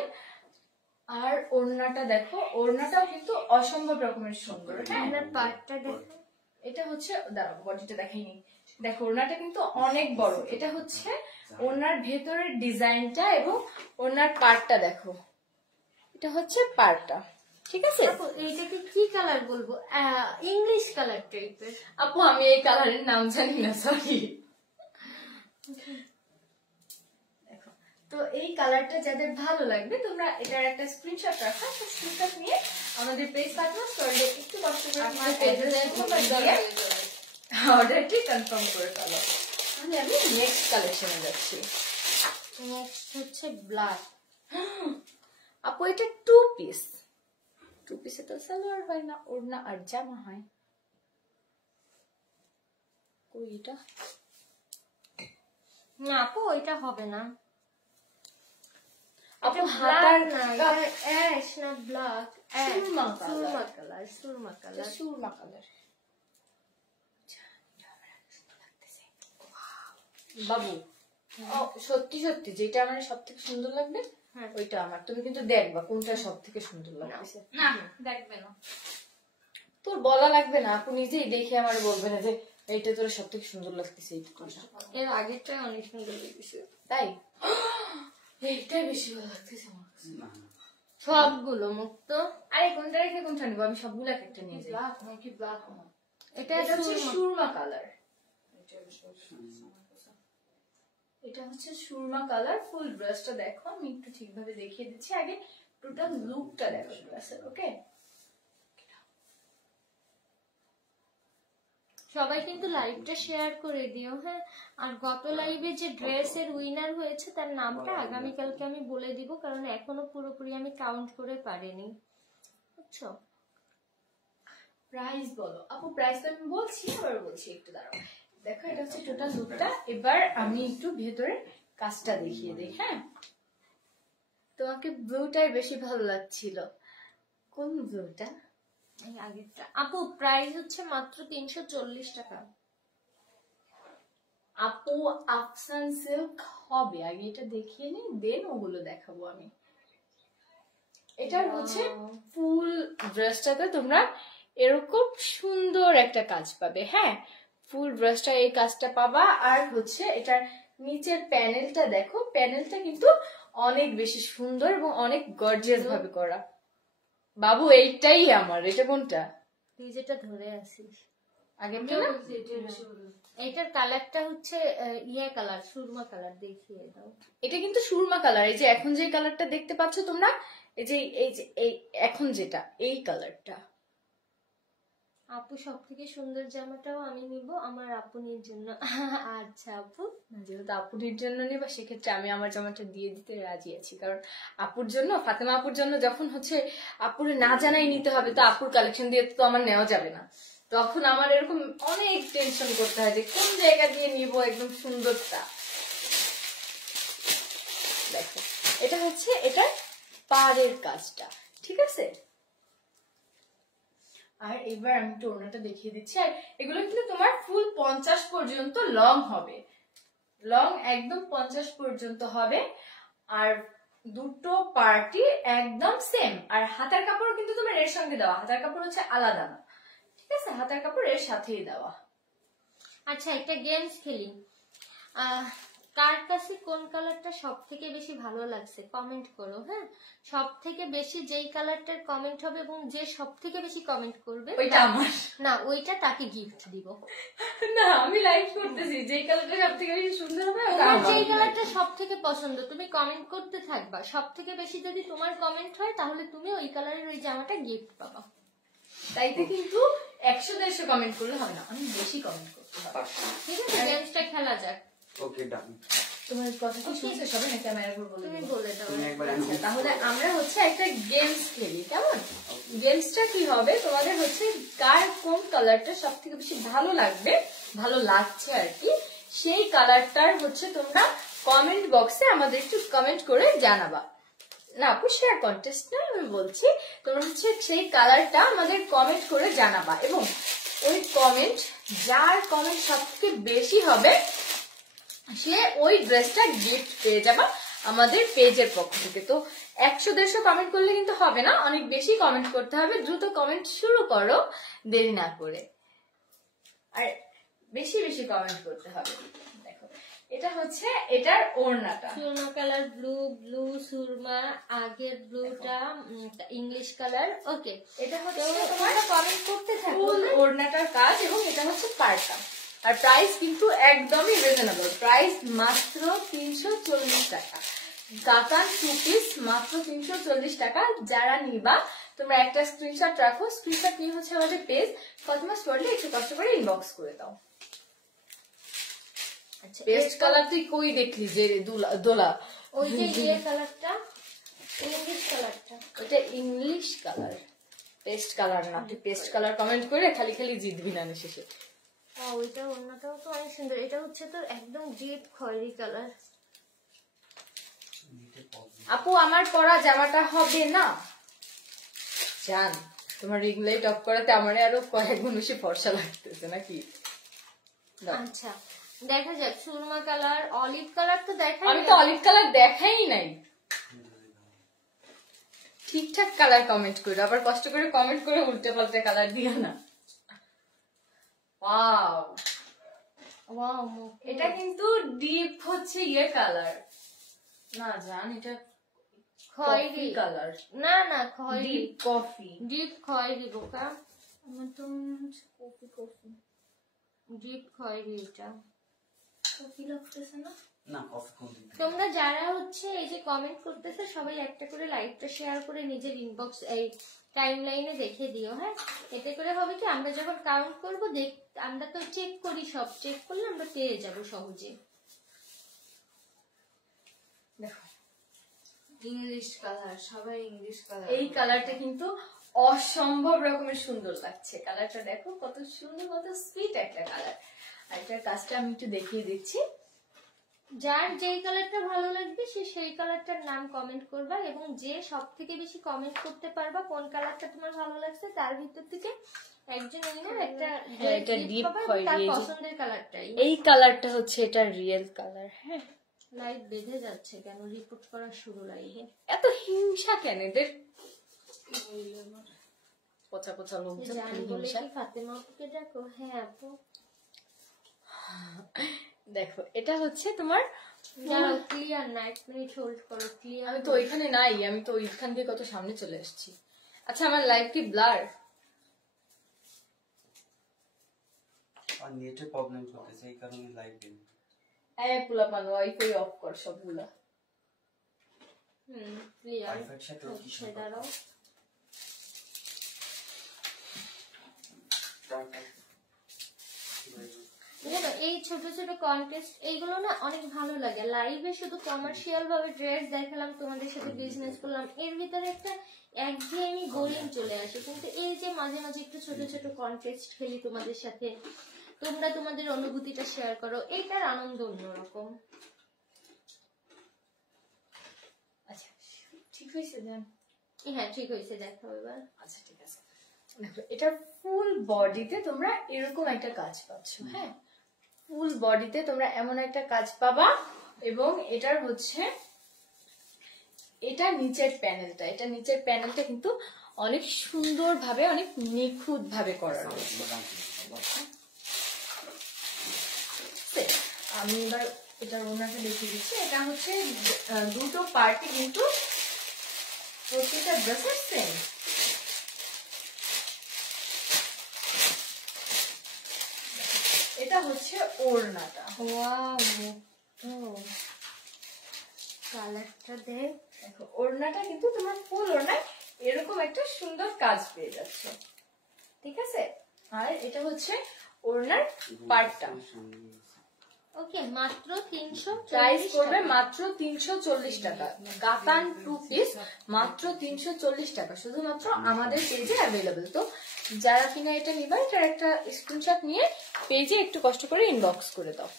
আর ওড়নাটা দেখো, ওড়নাটাও কিন্তু অসম্ভব রকমের সুন্দর। হ্যাঁ এনার পার্টটা দেখো। এটা হচ্ছে দাঁড়াও বডিটা দেখাইনি। দেখো ওড়নাটা কিন্তু অনেক বড়। এটা হচ্ছে ওড়নার ভেতরের ডিজাইনটা এবং ওড়নার পার্টটা দেখো, এটা হচ্ছে পার্টটা, ঠিক আছে? আপু এইটাকে কি কালার বলবো? ইংলিশ কালার টাইপের। আপু আমি এই কালারের নাম জানি না, সরি। দেখো, তো এই কালারটা যাদের ভালো লাগবে তোমরা এটার একটা স্ক্রিনশট রাখো, একটা স্ক্রিনশট নিয়ে আমাদের পেজ পাঠাও, স্টোরিতে একটু কষ্ট করে আমার পেজে অর্ডারটি কনফার্ম করে ফেলো। তাহলে আমি নেক্সট কালেকশনে যাচ্ছি। নেক্সট হচ্ছে ব্ল্যাক। আপু এটা 2 পিস, 2 পিসে তো সালোয়ার হয় না, ওড়না আর জামা হয়। কই এটা? না আপু ওইটা হবে না। আপু এটা হাতার black না, এটা অ্যাশ না black, Surma Surma colour, Surma colour. Surma colour. বাবু ও সত্যি সত্যি যেটা আমার সব থেকে সুন্দর লাগবে হ্যাঁ। ওইটা আমার। তুমি কিন্তু দেখবা কোনটা সব থেকে সুন্দর লাগছে। না দেখবে না। তোর বলা লাগবে না, আপু নিজেই দেখে আমার বলবে না যে এইটা তোর সব থেকে সুন্দর লাগতেছে এইটা কোনটা। এর আগেরটা অনেক সুন্দর লেগেছে। তাই এইটাই বেশি ভালো লাগতেছে আমার কাছে। না সবগুলো মুক্ত। আরে কোনটা রেখে কোনটা নিবো? আমি সবগুলো এক একটা নিয়ে যাই। ব্ল্যাক নাকি ব্ল্যাক না? এটা এটা হচ্ছে সুরমা। সুরমা কালার। এটা হচ্ছে সুরমা কালার। ফুল ড্রেসটা দেখো, আমি একটু ঠিকভাবে দেখিয়ে দিচ্ছি। আগে টোটাল লুকটা দেখো ড্রেসের। ওকে, সবাই কিন্তু লাইভটা শেয়ার করে দিও, হ্যাঁ। আর গত লাইভে যে ড্রেসের উইনার হয়েছে তার নামটা আগামীকালকে আমি বলে দিব, কারণ এখনো পুরোপুরি আমি কাউন্ট করে পারিনি, বুঝছো? প্রাইস বলো আপু। প্রাইস তো আমি বলছি, আবার বলছি, একটু দাঁড়াও। দেখো এটা হচ্ছে টোটাল লুকটা। এবার আমি একটু ভেতরে কাজটা দেখিয়ে দিই। হ্যাঁ, তোমাকে ব্লুটাই বেশি ভালো লাগছিল। কোন ব্লুটা? এই আগেরটা। আপু প্রাইস হচ্ছে মাত্র 340 টাকা। আপু আফসান সিল্ক হবে, আগে এটা দেখিয়ে নিই, দেন ওগুলো দেখাবো আমি। এটার হচ্ছে ফুল ড্রেসটাতে তোমরা এরকম সুন্দর একটা কাজ পাবে। হ্যাঁ, ফুল ড্রেসটা এই কাজটা পাবা। আর হচ্ছে এটার নিচের প্যানেলটা দেখো, প্যানেলটা কিন্তু অনেক বেশি সুন্দর এবং অনেক গর্জিয়াস ভাবে করা। বাবু এইটাই আমার। এটা কোনটা? তুই যেটা ধরে আসিস আগেরটা না? এটা বেশি ভালো। এইটার কালারটা হচ্ছে ইয়ে কালার, সুরমা কালার। দেখিয়ে দাও। এটা কিন্তু সুরমা কালার। এই যে এখন যে কালারটা দেখতে পাচ্ছ তোমরা, এই এখন যেটা এই কালারটা। আপু সব থেকে সুন্দর জামাটাও আমি নিব আমার আপুনির জন্য। আচ্ছা আপু, যেহেতু আপুর জন্য নিবা সেক্ষেত্রে আমি আমার জামাটা দিয়ে দিতে রাজি আছি। কারণ আপুর জন্য, ফাতেমা আপুর জন্য যখন হচ্ছে আপুর না জানাই নিতে হবে, তো আপুর কালেকশন দিয়ে তো আমার নেওয়া যাবে না। তখন আমার এরকম অনেক টেনশন করতে হয় যে কোন জায়গা দিয়ে নিব একদম সুন্দরটা। দেখো এটা হচ্ছে এটা পাড়ের কাজটা, ঠিক আছে? আর এবার আমি একটু ওড়নাটা দেখিয়ে দিচ্ছি। আর এগুলো কিন্তু তোমার ফুল 50 পর্যন্ত লং হবে, লং একদম 50 পর্যন্ত হবে। আর দুটো পার্টি একদম সেম। আর হাতার কাপড় কিন্তু তোমার এর সঙ্গে দেওয়া, হাতার কাপড় হচ্ছে আলাদা না, ঠিক আছে? হাতার কাপড় এর সাথেই দেওয়া। আচ্ছা একটা গেমস খেলি। কার কাছে কোন কালারটা সব থেকে বেশি ভালো লাগছে কমেন্ট করো, হ্যাঁ। সব থেকে বেশি যেই কালারটার কমেন্ট হবে এবং যে সব থেকে বেশি কমেন্ট করবে ওইটা আমার না, ওইটা তাকে গিফট দিব। না, আমি লাইক করতেছি। যেই কালারটা সব থেকে বেশি সুন্দর হবে ওটা তোমার আমার। যেই কালারটা সব থেকে পছন্দ তুমি কমেন্ট করতে থাকবা। সব থেকে বেশি যদি তোমার কমেন্ট হয় তাহলে তুমি ওই কালারের ওই জামাটা গিফট পাবা। তাইতে কিন্তু 100-150 কমেন্ট করলে হবে না, অনেক বেশি কমেন্ট করতে হবে। ঠিক আছে, গেমসটা খেলা যাক। ওকে ডান। তোমার কথা কি শুনছে সবাই নাকি আমি আরেকবার বলে তুমি দেবো? বলে দাও। তুমি একবার আচ্ছা, তাহলে আমরা হচ্ছে একটা গেমস খেলি, কেমন? গেমসটা কি হবে, তোমাদের হচ্ছে কার কোন কালারটা সব থেকে বেশি ভালো লাগবে, ভালো লাগছে আর কি, সেই কালারটার হচ্ছে তোমরা কমেন্ট বক্সে আমাদের একটু কমেন্ট করে জানাবা। না আপু শেয়ার কন্টেস্ট না, আমি বলছি তোমরা হচ্ছে সেই কালারটা আমাদের কমেন্ট করে জানাবা। এবং ওই কমেন্ট, যার কমেন্ট সব থেকে বেশি হবে সে ওই ড্রেসটা গিফট পেয়ে যাবা আমাদের পেজের পক্ষ থেকে। তো 100-150 কমেন্ট করলে কিন্তু হবে না, অনেক বেশি কমেন্ট করতে হবে। দ্রুত কমেন্ট শুরু করো, দেরি না করে। আর বেশি বেশি কমেন্ট করতে হবে। দেখো এটা হচ্ছে এটার ওড়নাটা। Surma colour, blue blue Surma, আগের ব্লুটা ইংলিশ কালার। ওকে, এটা হচ্ছে তোমরা তোমার কমেন্ট করতে থাকো। ফুল ওড়নাটার কাজ এবং এটা হচ্ছে পাড়টা। আর প্রাইস কিন্তু একদমই রিজনেবল, প্রাইস মাত্র 340 টাকা। কাতান 2 পিস মাত্র 340 টাকা। যারা নিবা তোমরা একটা স্ক্রিনশট রাখো, স্ক্রিনশট নিয়ে হচ্ছে আমাদের পেজ কসমস ওয়ার্ল্ডে একটু কষ্ট করে ইনবক্স করে দাও। আচ্ছা, পেস্ট কালার তুই কই দেখলি যে দোলা? ওই যে ইয়ে কালারটা, ইংলিশ কালারটা, ওটা ইংলিশ কালার, পেস্ট কালার না। তুই পেস্ট কালার কমেন্ট করে খালি খালি জিতবি না শেষে। ওইটা অন্যটাও তো অনেক সুন্দর। এটা হচ্ছে তোর একদম ডিপ খয়েরি কালার। আপু আমার পরা জামাটা হবে না জান, তোমার রিং লাইট অফ করাতে আমার আরো কয়েক গুণ বেশি ফর্সা লাগতেছে নাকি? দাও। আচ্ছা দেখা যাক, সুরমা কালার, অলিভ কালার তো দেখাই আমি তো অলিভ কালার দেখাই নাই। ঠিকঠাক কালার কমেন্ট করো, আবার কষ্ট করে কমেন্ট করে উল্টে পাল্টে কালার দিও না। ওয়াও, ওয়াও, এটা কিন্তু ডিপ হচ্ছে ইয়ে কালার না জান, এটা খয়েরি কালার না, না খয়েরি, ডিপ কফি। ডিপ খয়েরি বোকা। আমার তো কফি কফি, ডিপ খয়েরি। এটা কফি লাগতেছে না? না কফি কোন তোমরা যারা হচ্ছে এই যে কমেন্ট করতেছে সবাই একটা করে লাইভটা শেয়ার করে নিজের ইনবক্স এই টাইম লাইনে দেখে দিও। হ্যাঁ, এতে করে হবে কি আমরা যখন কাউন্ট করবো আমরা তো চেক করি, সব চেক করলে আমরা পেয়ে যাব সহজে। দেখো ইংলিশ কালার, সবাই ইংলিশ কালার। এই কালারটা কিন্তু অসম্ভব রকমের সুন্দর লাগছে। কালারটা দেখো কত সুন্দর, কত সুইট একটা কালার। আর এটার কাজটা আমি একটু দেখিয়ে দিচ্ছি। যার যেই কালারটা ভালো লাগবে সে সেই কালারটার নাম কমেন্ট করবা, এবং যে সব থেকে বেশি কমেন্ট করতে পারবা কোন কালারটা তোমার ভালো লাগছে তার ভিতর থেকে একজন উইনার একটা এটা ডিপ তার খয়েরি, পছন্দের কালারটাই। এই কালারটা হচ্ছে এটা রিয়েল কালার। হ্যাঁ, লাইট বেঁধে যাচ্ছে কেন? রিপোর্ট করা শুরু লাইভে। এত হিংসা কেন এদের? পচা পচা লোকজন, জানি বলে কি ফাতেমা আপুকে ডাকো? হ্যাঁ আপু। দেখো এটা হচ্ছে তোমার, দাঁড়াও, ক্লিয়ার না, 1 মিনিট হোল্ড করো। ক্লিয়ার আমি তো ওইখানে নাই, আমি তো ওইখান থেকে কত সামনে চলে আসছি। আচ্ছা আমার লাইভ কি ব্লার? আর নেটে প্রবলেম করতেছে এই কারণে লাইভ দিন। পোলাপান ওয়াইফাই অফ কর সবগুলা। ক্লিয়ার ওয়াইফাই এর সাথে কি হচ্ছে। সম্পর্ক? দাঁড়াও, জানো এই ছোট ছোট কন্টেস্ট এইগুলো না অনেক ভালো লাগে। লাইভে শুধু কমার্শিয়াল ভাবে ড্রেস দেখালাম, তোমাদের সাথে বিজনেস করলাম, এর ভিতরে একটা একঘেয়েমি বোরিং চলে আসে। কিন্তু এই যে মাঝে মাঝে একটু ছোট ছোট কন্টেস্ট খেলি তোমাদের সাথে, তোমরা তোমাদের অনুভূতিটা শেয়ার করো, এইটার আনন্দ অন্যরকম। আচ্ছা ঠিক হয়েছে জান? হ্যাঁ ঠিক হয়েছে, দেখো এবার। আচ্ছা ঠিক আছে। দেখো এটার ফুল বডিতে তোমরা এরকম একটা কাজ পাচ্ছ। হ্যাঁ, ফুল বডিতে তোমরা এমন একটা কাজ পাবা, এবং এটার হচ্ছে এটা নিচের প্যানেলটা, এটা নিচের প্যানেলটা কিন্তু অনেক সুন্দর ভাবে, অনেক নিখুঁত ভাবে করা রয়েছে। আমি এবার এটার ওনাকে দেখিয়ে দিচ্ছি। এটা হচ্ছে দুটো পার্টি কিন্তু প্রত্যেকটা ড্রেসের সেম। এটা হচ্ছে ওড়নাটা। ওয়াও, কালারটা দেখ। দেখো ওড়নাটা কিন্তু তোমার ফুল ওড়নায় এরকম একটা সুন্দর কাজ পেয়ে যাচ্ছ, ঠিক আছে? আর এটা হচ্ছে ওড়নার পার্টটা। ওকে, মাত্র 340 প্রাইস করবে মাত্র 340 টাকা। কাতান 2 পিস মাত্র 340 টাকা, শুধুমাত্র আমাদের পেজে অ্যাভেলেবল। তো যারা কিনা এটা নিবা, এটার একটা স্ক্রিনশট নিয়ে পেজে একটু কষ্ট করে ইনবক্স করে দাও।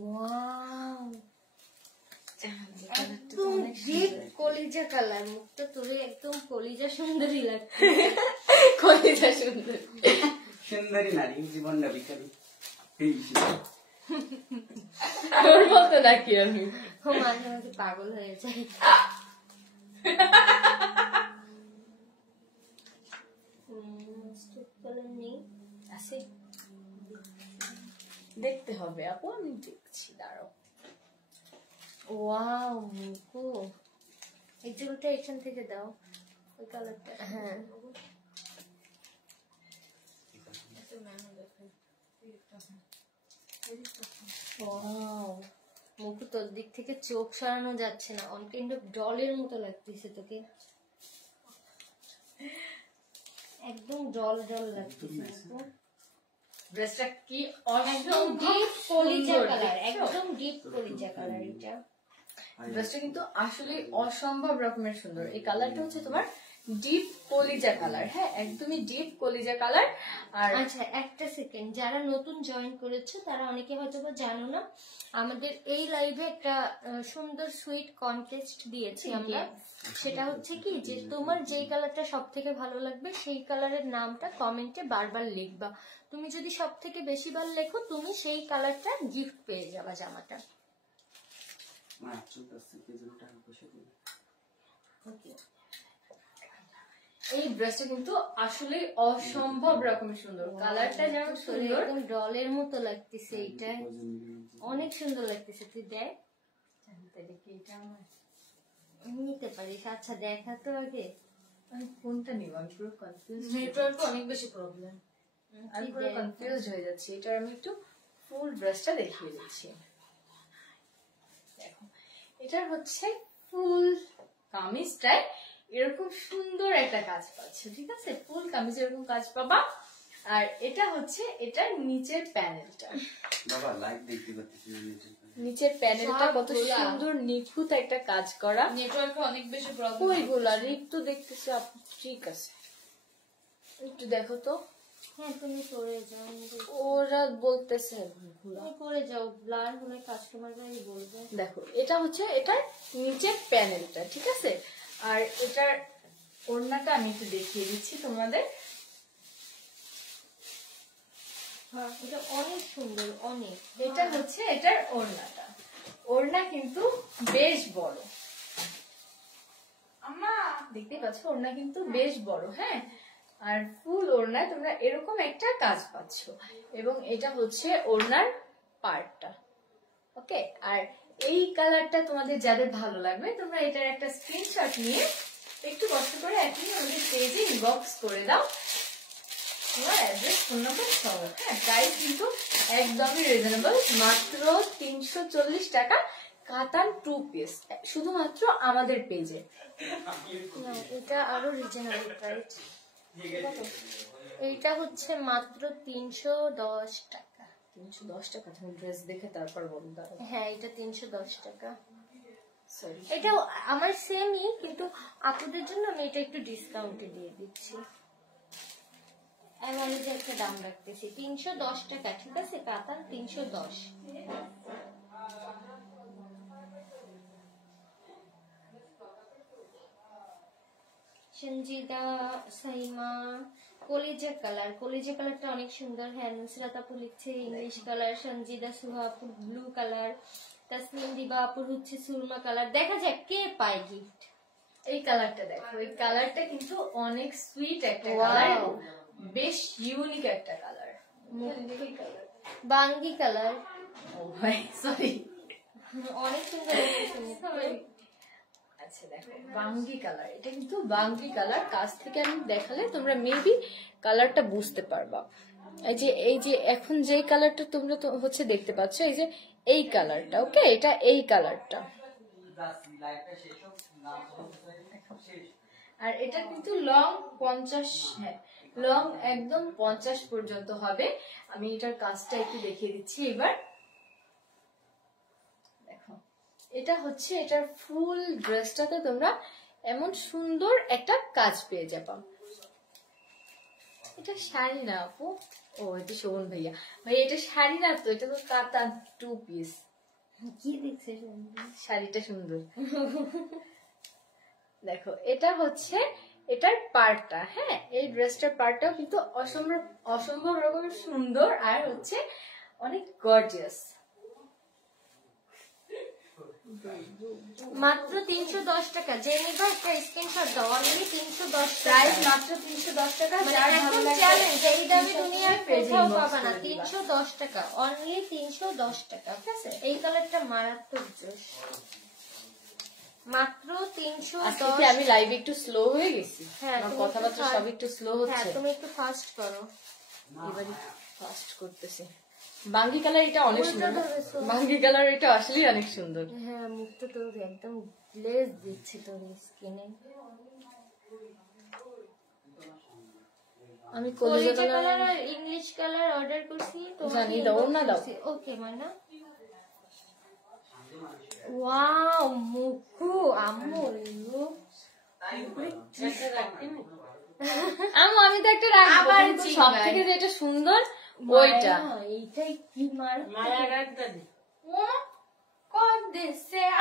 ওয়াও, একদম ডিপ কলিজা কালার। মুখটা তোরে একদম কলিজা সুন্দরী লাগছে। কলিজা সুন্দর, সুন্দরী নারী জীবন বিকারী। ওর মতো নাকি আমি? ও মাঝে মাঝে পাগল হয়ে যায়। কালার নেই, আছে দেখতে হবে আপু, আমি দেখছি, দাঁড়াও। ওয়াও মুকু, এই চুলটা এখান থেকে দাও, ওই কালারটা। হ্যাঁ ওয়াও মুকু, তোর দিক থেকে চোখ সরানো যাচ্ছে না, অন কাইন্ড অফ ডলের মতো লাগতেছে তোকে, একদম ডল ডল লাগতেছে মুকু। ড্রেসটা কি একদম ডিপ কলিজা কালার, একদম ডিপ কলিজা কালার এটা। ড্রেসটা কিন্তু আসলে অসম্ভব রকমের সুন্দর। এই কালারটা হচ্ছে তোমার ডিপ কলিজা কালার, হ্যাঁ একদমই ডিপ কলিজা কালার। আর আচ্ছা একটা সেকেন্ড, যারা নতুন জয়েন করেছে তারা অনেকে হয়তো বা জানো না, আমাদের এই লাইভে একটা সুন্দর সুইট কন্টেস্ট দিয়েছি আমরা। সেটা হচ্ছে কি যে তোমার যেই কালারটা সব থেকে ভালো লাগবে সেই কালারের নামটা কমেন্টে বারবার লিখবা। তুমি যদি সব থেকে বেশি বার লেখো তুমি সেই কালারটা গিফট পেয়ে যাবা জামাটা। আমার আচল কাছে পেজের টাকা পয়সা দিবে। ওকে, এই ড্রেসটা কিন্তু আসলে অসম্ভব রকমের সুন্দর, কালারটা যেমন সুন্দর, একদম ডলের মতো লাগতেছে, এটা অনেক সুন্দর লাগতেছে। তুই দেখ, নিতে পারিস। আচ্ছা দেখা তো আগে, আমি কোনটা নিব, আমি পুরো কনফিউজ, নেটওয়ার্ক অনেক বেশি প্রবলেম। আমি পুরো কনফিউজ হয়ে যাচ্ছি। এটার আমি একটু ফুল ড্রেসটা দেখিয়ে দিচ্ছি। দেখো এটার হচ্ছে ফুল কামিজটায় এরকম সুন্দর একটা কাজ পাচ্ছে, ঠিক আছে, ফুল কামিজ এরকম কাজ পাবা। আর এটা হচ্ছে এটার নিচের প্যানেলটা, বাবা লাইভ দেখতে পাচ্ছি না নিচে। নিচের প্যানেলটা সব কত খোলা। সুন্দর নিখুঁত একটা কাজ করা। নেটওয়ার্কে অনেক বেশি প্রবলেম। ওইগুলা একটু দেখতেছি আপনি, ঠিক আছে একটু দেখো তো। হ্যাঁ তুমি করে যাও, ওরা বলতেছে তুমি করে যাও, ব্লার হলে কাস্টমাররাই বলবে। দেখো এটা হচ্ছে এটার নিচের প্যানেলটা, ঠিক আছে। আর এটার ওড়নাটা আমি একটু দেখিয়ে দিচ্ছি তোমাদের। হ্যাঁ এটা অনেক সুন্দর, অনেক। এটা হচ্ছে এটার ওড়নাটা, ওড়না কিন্তু বেশ বড়, আম্মা দেখতেই পাচ্ছ ওড়না কিন্তু বেশ বড়, হ্যাঁ। আর ফুল ওড়নায় তোমরা এরকম একটা কাজ পাচ্ছ, এবং এটা হচ্ছে ওড়নার পার্টটা, ওকে। আর এই কালারটা তোমাদের যাদের ভালো লাগবে তোমরা এটার একটা স্ক্রিনশট নিয়ে একটু কষ্ট করে এখনই আমাদের পেজে ইনবক্স করে দাও তোমার অ্যাড্রেস, ফোন নাম্বার সহ, হ্যাঁ। প্রাইস কিন্তু একদমই রিজনেবল, মাত্র 340 টাকা, কাতান 2 পিস, শুধুমাত্র আমাদের পেজে। না এটা আরো রিজনেবল প্রাইস, এইটা হচ্ছে মাত্র 310 টাকা। 310 টাকা? তুমি ড্রেস দেখে তারপর বলো, দাঁড়াও। হ্যাঁ এটা 310 টাকা। সরি, এটা আমার সেমই, কিন্তু আপুদের জন্য আমি এটা একটু ডিসকাউন্টে দিয়ে দিচ্ছি, অ্যাভারেজে একটা দাম রাখতেছি 310 টাকা, ঠিক আছে, কাতান 310। সঞ্জিদা, সাইমা, কলিজা কালার, কলিজা কালারটা অনেক সুন্দর। হ্যাঁ নুসরাত আপু লিখছে ইংলিশ কালার, সঞ্জিদা সুহা আপুর ব্লু কালার, তাসলিম দিবা আপুর হচ্ছে সুরমা কালার। দেখা যাক কে পায় গিফট। এই কালারটা দেখো, এই কালারটা কিন্তু অনেক সুইট একটা Wow. কালার, বেশ ইউনিক একটা কালার, বাঙ্গি কালার, ও ভাই সরি, অনেক সুন্দর লাগতেছে। আচ্ছা দেখো বাঙ্গি কালার, এটা কিন্তু বাঙ্গি কালার, কাছ থেকে আমি দেখালে তোমরা মেবি কালারটা বুঝতে পারবা। এই যে এখন যে কালারটা তোমরা তো হচ্ছে দেখতে পাচ্ছ, এই যে এই কালারটা, ওকে, এটা এই কালারটা। আর এটা কিন্তু লং 50, হ্যাঁ লং একদম 50 পর্যন্ত হবে। আমি এটার কাজটা একটু দেখিয়ে দিচ্ছি এবার। দেখো এটা হচ্ছে এটার ফুল ড্রেসটাতে তোমরা এমন সুন্দর একটা কাজ পেয়ে যাবা। এটা শাড়ি না আপু, ও এটা শোভন ভাইয়া, ভাইয়া এটা শাড়ি না তো, এটা তো কাতান 2 পিস। কি দেখছে শাড়িটা সুন্দর। দেখো এটা হচ্ছে এটার পার্টটা, হ্যাঁ এই ড্রেসটার পার্টটাও কিন্তু অসম্ভব অসম্ভব রকমের সুন্দর, আর হচ্ছে অনেক গর্জিয়াস। মাত্র 310 টাকা। যে নিবা একটা স্ক্রিনশট দাও, অনলি 310 টাকা। প্রাইস মাত্র 310 টাকা। মানে যার ভালো একদম লাগে চ্যালেঞ্জ, এই দামে দুনিয়ার পেজে কোথাও inbox পাবা না। করে দিবা। 310 টাকা, অনলি 310 টাকা। ঠিক আছে, এই কালারটা মারাত্মক জোশ। মাত্র আজকে 310। কি আমি লাইভে একটু স্লো হয়ে গেছি? হ্যাঁ, আমার তুমি কথাবার্তা একটু সব একটু স্লো হ্যাঁ, হচ্ছে। তুমি একটু ফাস্ট করো। এবারে ফাস্ট করতেছি। বাঙ্গি কালার এটা অনেক উল্টো সুন্দর। ধরেছো। বাঙ্গি কালার এটা আসলেই অনেক সুন্দর। হ্যাঁ, মুখটা তোর একদম গ্লেজ দিচ্ছে তোর স্কিনে। আমি কলিজা কলিজা কালার কালার আর ইংলিশ কালার অর্ডার করছি। জানি, দাও না দাও। ওকে মানা। ওয়াও, মুখু আম্মু লুক। আমি তো একটা রাখবো, আবার কিন্তু চিনবাই। সব থেকে যেটা সুন্দর ওইটা। এইটাই কি মার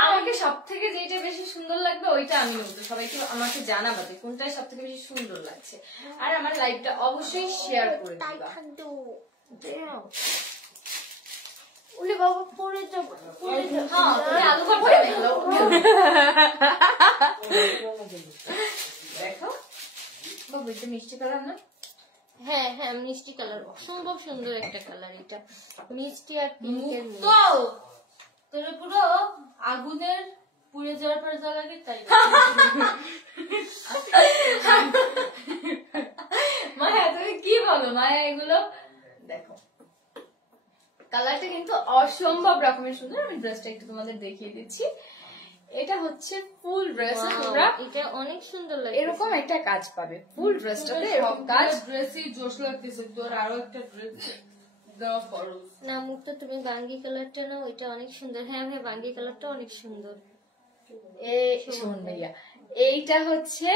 আমাকে সব থেকে যেটা বেশি সুন্দর লাগবে ওইটা আমি নেবো। সবাইকে আমাকে জানাবা যে কোনটা সব থেকে বেশি সুন্দর লাগছে, আর আমার লাইভটা অবশ্যই শেয়ার করে দিবা। ওলে বাবা পড়ে যাবো, পড়ে যাবো। হ্যাঁ, তুমি আলু ভর্তা বানাই দাও। দেখো বাবু, এটা মিষ্টি কালার না? হ্যাঁ হ্যাঁ, মিষ্টি কালার, অসম্ভব সুন্দর একটা কালার এটা, মিষ্টি আর পিঙ্কের মিক্স। তো তোর পুরো আগুনের পুড়ে যাওয়ার পর যা লাগে তাই মায়া তুমি কি বলো মায়া? এগুলো দেখো, কালারটা কিন্তু অসম্ভব রকমের সুন্দর। আমি ড্রেসটা একটু তোমাদের দেখিয়ে দিচ্ছি। এটা হচ্ছে ফুল ড্রেস। Wow, তোমরা এটা অনেক সুন্দর লাগে। এরকম একটা কাজ পাবে ফুল ড্রেসটাতে, এরকম কাজ। ড্রেসই জোশ লাগতেছে, তোর আরো একটা ড্রেস দেওয়া ফরজ। না, মুখটা তুমি বাঙ্গি কালারটা নাও, এটা অনেক সুন্দর। হ্যাঁ হ্যাঁ, বাঙ্গি কালারটা অনেক সুন্দর। শোন ভাইয়া, এইটা হচ্ছে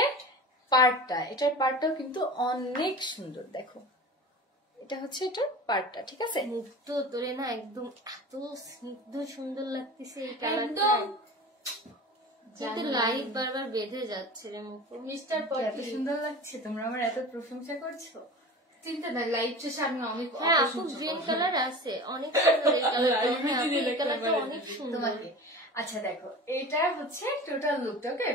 পার্টটা, এটার পার্টটাও কিন্তু অনেক সুন্দর। দেখো, এটা হচ্ছে এটার পার্টটা, ঠিক আছে? মুখ তো তোরে না একদম এত স্নিগ্ধ সুন্দর লাগতেছে এই কালারটা, একদম কিন্তু লাইট বারবার বেঁধে যাচ্ছে রে মুখ। মিস্টার এত সুন্দর লাগছে, তোমরা আমার এত প্রশংসা করছো। চিন্তা নাই, লাইট শেষে আমি অনেক হ্যাঁ আপু, গ্রিন কালার আছে, অনেক সুন্দর এই কালারটা। হ্যাঁ আপু, এই কালারটা অনেক সুন্দর। তোমাকে আচ্ছা দেখো, এটা হচ্ছে টোটাল লুকটা। ওকে,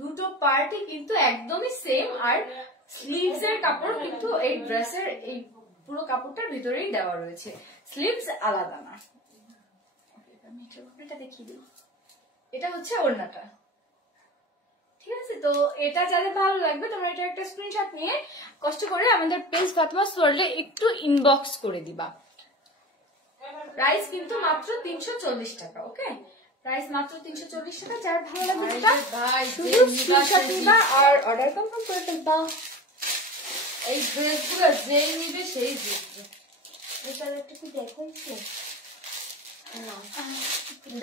দুটো পার্টই কিন্তু একদমই সেম, আর স্লিভস এর কাপড় কিন্তু এই ড্রেসের এই পুরো কাপড়টার ভিতরেই দেওয়া রয়েছে, স্লিভস আলাদা না। আমি এটার উপরেটা দেখিয়ে দিই। এটা হচ্ছে ওড়নাটা, ঠিক আছে? তো এটা যাদের ভালো লাগবে তোমরা এটা একটা স্ক্রিনশট নিয়ে কষ্ট করে আমাদের পেজ ফাতেমাস ওয়ার্ল্ডে একটু ইনবক্স করে দিবা। প্রাইস কিন্তু মাত্র 340 টাকা। ওকে, প্রাইস মাত্র 340 টাকা। যার ভালো লাগবে সেটা ভাই, শুধু স্ক্রিনশট নিবা আর অর্ডার কনফার্ম করে ফেলবা। এই ড্রেসগুলো যে নিবে সেই জিতবে। এই কালারটা কি দেখাইছে? না,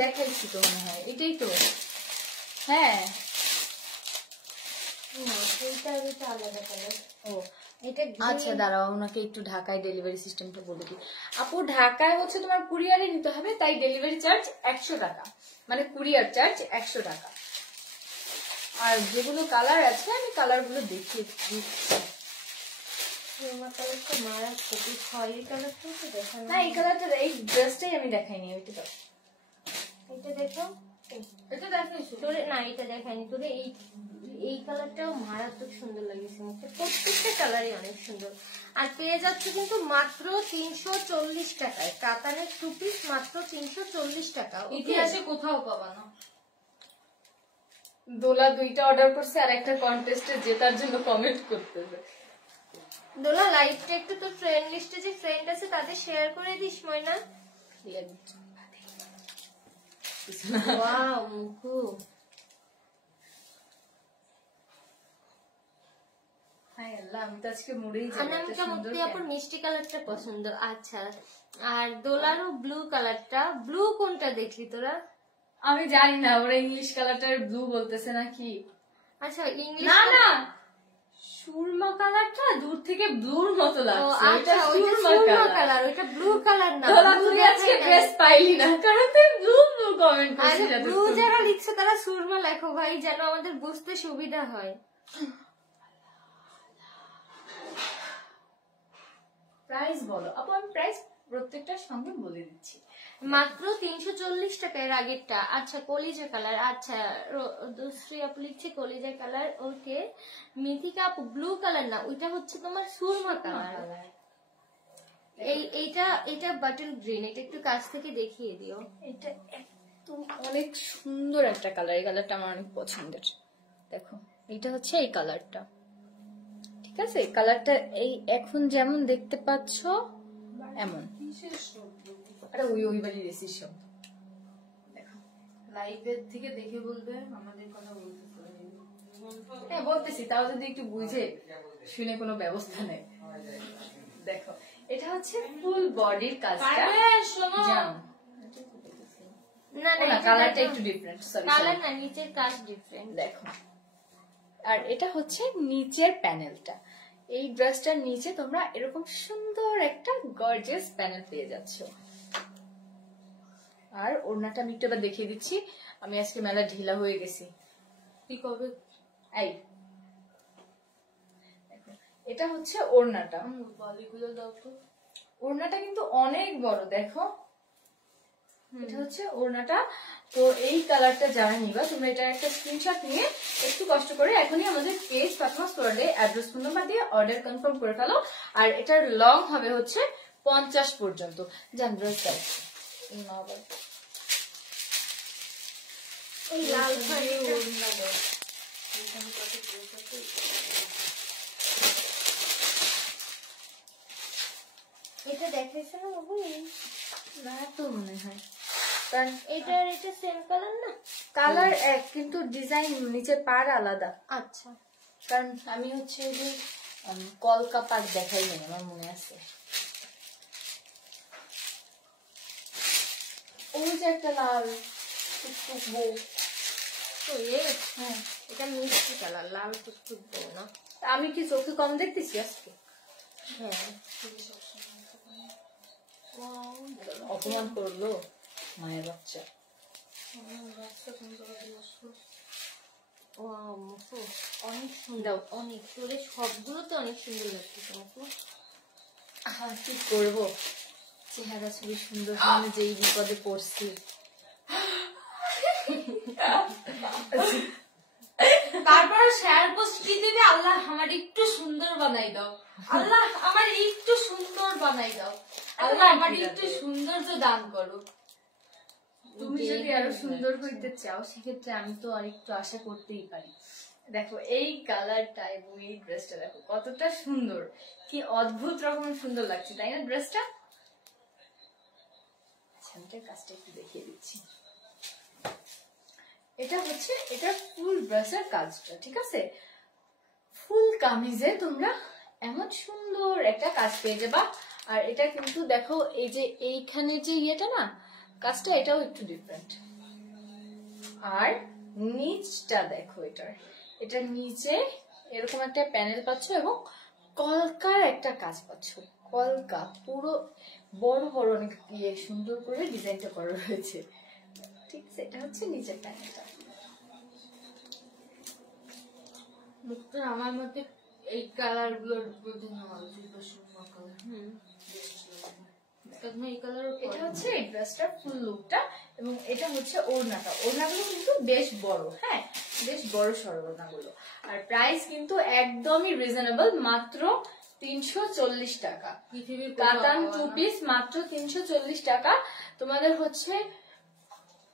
দেখাইছি তো মনে হয়, এটাই তো। হ্যাঁ, না, এইটা এটা আলাদা কালার। ও এটা আচ্ছা দাঁড়াও, ওনাকে একটু ঢাকায় ডেলিভারি সিস্টেমটা বলে দিই। আপু, ঢাকায় হচ্ছে তোমার কুরিয়ারে নিতে হবে, তাই ডেলিভারি চার্জ 100 টাকা, মানে কুরিয়ার চার্জ 100 টাকা। আর যেগুলো কালার আছে আমি কালার গুলো দেখিয়ে দিচ্ছি। আমার কালারটা মারাত্মক। এই খয়েরি কালারটা তো দেখা না, এই কালারটা, এই ড্রেসটাই আমি দেখাইনি। ওইটা দাও। এটা দেখো, এটা দেখাইছো তোরে না, এটা দেখাইনি তোরে। এই কালারটাও মারাত্মক সুন্দর লাগছে মুখে, প্রত্যেকটা কালারই অনেক সুন্দর। আর পেয়ে যাচ্ছে কিন্তু মাত্র 340 টাকায় কাতানের 2 পিস, মাত্র 340 টাকা। ইতিহাসে কোথাও পাবা না। দোলা 2টা অর্ডার করছে আর একটা কন্টেস্টে জেতার জন্য কমেন্ট করতেছে। দোলা, লাইভটা একটু তোর ফ্রেন্ড লিস্টে যে ফ্রেন্ড আছে তাদের শেয়ার করে দিস ময়না। ওয়াও মুখু, হায় আল্লাহ, আমি তো আজকে মুড়েই যাই। অনামিকা মুক্তি আপুর মিষ্টি কালারটা পছন্দ। আচ্ছা, আর দোলারও ব্লু কালারটা। ব্লু কোনটা দেখলি তোরা? আমি জানি না, ওরা ইংলিশ কালারটার ব্লু বলতেছে নাকি। আচ্ছা, ইংলিশ না না, সুরমা কালারটা দূর থেকে ব্লুর মতো লাগছে। আচ্ছা, এটা ওইটা সুরমা সুরমা কালার। কালার, ওইটা ব্লু কালার না। দোলা, তুই আজকে ড্রেস পাইলি না কারণ তুই ব্লু ব্লু কমেন্ট করছিস। ব্লু যারা লিখছে তারা সুরমা লেখো ভাই, যেন আমাদের বুঝতে সুবিধা হয়। প্রাইস বলো আপু, আমি প্রাইস প্রত্যেকটার সঙ্গে বলে দিচ্ছি। মাত্র 340 টাকা এর আগেরটা। আচ্ছা কলিজা কালার, আচ্ছা দুশ্রী আপু লিখছে কলিজা কালার, ওকে। মিথিকা আপু ব্লু কালার না, ওইটা হচ্ছে তোমার সুরমা কালার। এইটা বাটল গ্রিন, এটা একটু কাছ থেকে দেখিয়ে দিও। এটা একদম অনেক সুন্দর একটা কালার, এই কালারটা আমার অনেক পছন্দের। দেখো এটা হচ্ছে এই কালারটা, ঠিক আছে? এই কালারটা এই এখন যেমন দেখতে পাচ্ছ এমন। আরে ওই বাড়ি রেসির শব্দ। দেখো লাইভের থেকে দেখে বলবে আমাদের কথা বলতে। হ্যাঁ বলতেছি, তাও যদি একটু বুঝে শুনে কোনো ব্যবস্থা নেই। দেখো এটা হচ্ছে ফুল বডির কাজটা, শোনো জানো? না না না কালারটা একটু ডিফারেন্ট, সরি কালার না, নিচের কাজ ডিফারেন্ট। দেখো। আর এটা হচ্ছে নিচের প্যানেলটা। এই ড্রেসটার নিচে তোমরা এরকম সুন্দর একটা গর্জিয়াস প্যানেল পেয়ে যাচ্ছ। আর ওড়নাটা আমি একটু দেখিয়ে দিচ্ছি, আমি আজকে মেলা ঢিলা হয়ে গেছি। তুই কবে এই দেখো, এটা হচ্ছে ওড়নাটা। বলিগুলো দাও তো। ওড়নাটা কিন্তু অনেক বড়, দেখো এটা হচ্ছে ওড়নাটা। তো এই কালারটা যারা নিবা তোমরা এটা একটা স্ক্রিনশট নিয়ে একটু কষ্ট করে এখনই আমাদের পেজ ফাতেমা স্টোরে অ্যাড্রেস ফোন নাম্বার দিয়ে অর্ডার কনফার্ম করে ফেলো। আর এটার লং হবে হচ্ছে 50 পর্যন্ত। জান ড্রেস দাও এই লাল শাড়িটা এটা দেখাইছো না বাবু? না তো মনে হয়, কারণ এটা সেম কালার না? কালার এক কিন্তু ডিজাইন নিচে পাড় আলাদা। আচ্ছা কারণ আমি হচ্ছে ওই যে কলকা পাড় দেখাই না, আমার মনে আছে ওই যে একটা লাল টুকটুক বউ। তো হ্যাঁ এটা মিষ্টি কালার, লাল টুকটুক বউ না? আমি কি চোখে কম দেখতেছি আজকে? হ্যাঁ অপমান করলো মায়ের বাচ্চা। অনেক সুন্দর, অনেক চুলের সবগুলো তো অনেক সুন্দর লাগছে তোমাকে। কি করবো, চেহারা ছবি সুন্দর হলে যেই বিপদে পড়ছি। তারপর শেয়ার পোস্ট কি দিবে, আল্লাহ আমার একটু সুন্দর বানাই দাও, আল্লাহ আমার একটু সুন্দর বানাই দাও, আল্লাহ আমার একটু সৌন্দর্য দান করো। তুমি যদি আরো সুন্দর হইতে চাও সেক্ষেত্রে আমি তো আর একটু আশা করতেই পারি। দেখো এই কালারটা এবং এই ড্রেসটা দেখো কতটা সুন্দর, কি অদ্ভুত রকমের সুন্দর লাগছে, তাই না ড্রেসটা? সামনের কাজটা একটু দেখিয়ে দিচ্ছি। এটা হচ্ছে এটা ফুল ড্রেসের কাজটা, ঠিক আছে? ফুল কামিজে তোমরা এমন সুন্দর একটা কাজ পেয়ে যাবা। আর এটা কিন্তু দেখো এই যে এইখানে যে ইয়েটা না কাজটা, এটাও একটু ডিফারেন্ট। আর নিচটা দেখো, এটার নিচে এরকম একটা প্যানেল পাচ্ছ এবং কলকার একটা কাজ পাচ্ছ। কলকা পুরো বড় বড় অনেক ইয়ে সুন্দর করে ডিজাইনটা করা রয়েছে, ঠিক আছে? এটা হচ্ছে নিচের প্যানেলটা। মুখটা আমার মতে এই কালার গুলোর মধ্যে নেওয়া উচিত, সুন্দর কালার। এই কালার এটা হচ্ছে এই ড্রেসটার ফুল লুকটা এবং এটা হচ্ছে ওড়নাটা। ওড়নাগুলো কিন্তু বেশ বড়, হ্যাঁ বেশ বড় সড়ো ওড়নাগুলো। আর প্রাইস কিন্তু একদমই রিজনেবল, মাত্র 340 টাকা। পৃথিবীর কাতান 2 পিস মাত্র 340 টাকা। তোমাদের হচ্ছে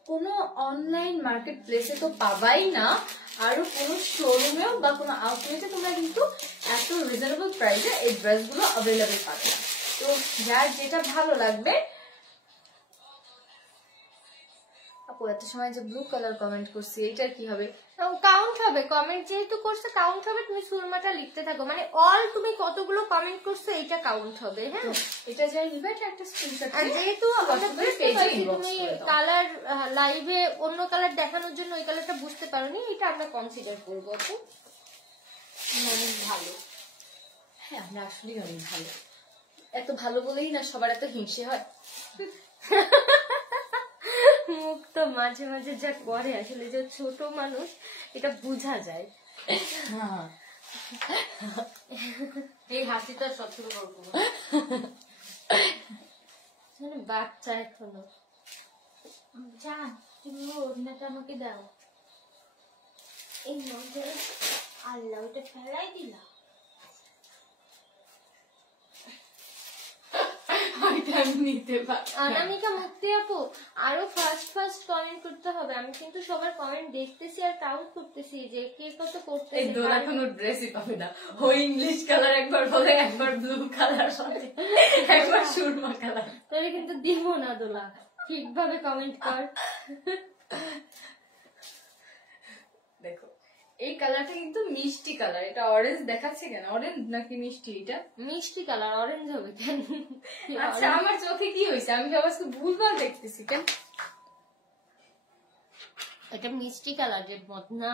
কোনো অনলাইন মার্কেট প্লেসে তো পাবাই না, আরো কোনো শোরুমেও বা কোনো আউটলেটে তোমরা কিন্তু এত রিজনেবল প্রাইসে এই ড্রেসগুলো অ্যাভেলেবেল পাবে না। তো যার যেটা ভালো লাগবে। আপু এত সময় যে ব্লু কালার কমেন্ট করছি, এটার কি হবে? কাউন্ট হবে, কমেন্ট যেহেতু করছে কাউন্ট হবে। তুমি সুরমাটা লিখতে থাকো, মানে অল তুমি কতগুলো কমেন্ট করছো এটা কাউন্ট হবে। হ্যাঁ এটা যাই নিবে এটা একটা স্ক্রিনশট। আর যেহেতু আমরা বুঝতে পারছি তুমি কালার লাইভে অন্য কালার দেখানোর জন্য ওই কালারটা বুঝতে পারোনি, এটা আমরা কনসিডার করবো। আপু অনেক ভালো, হ্যাঁ আমরা আসলেই অনেক ভালো। এত ভালো বলেই না সবার এত হিংসে হয়। মুখ তো মাঝে মাঝে যা করে, আসলে যে ছোট মানুষ এটা বোঝা যায়। হ্যাঁ এই হাসিটা সবচেয়ে বড়, মানে বাচ্চা এখনো। জান তুমি ওড়নাটা আমাকে দাও। এই মধ্যে আল্লাহ ওটা ফেলাই দিলা। ওইটা আমি নিতে পারি। অনামিকা মুক্তি আপু, আরো ফার্স্ট কমেন্ট করতে হবে। আমি কিন্তু সবার কমেন্ট দেখতেছি আর কাউন্ট করতেছি যে কে কত এই করতেছে। দোলা কোনো ড্রেসই পাবে না। ওই ইংলিশ কালার একবার বলে, একবার ব্লু কালার বলে, একবার সুরমা কালার। তোরে কিন্তু দিব না দোলা, ঠিকভাবে কমেন্ট কর। দেখো এই কালারটা কিন্তু মিষ্টি কালার। এটা অরেঞ্জ দেখাচ্ছে কেন? অরেঞ্জ নাকি মিষ্টি? এটা মিষ্টি কালার, অরেঞ্জ হবে কেন? আচ্ছা আমার চোখে কি হয়েছে? আমি সবাইকে ভুলভাল দেখতেছি কেন? এটা মিষ্টি কালারের মত না।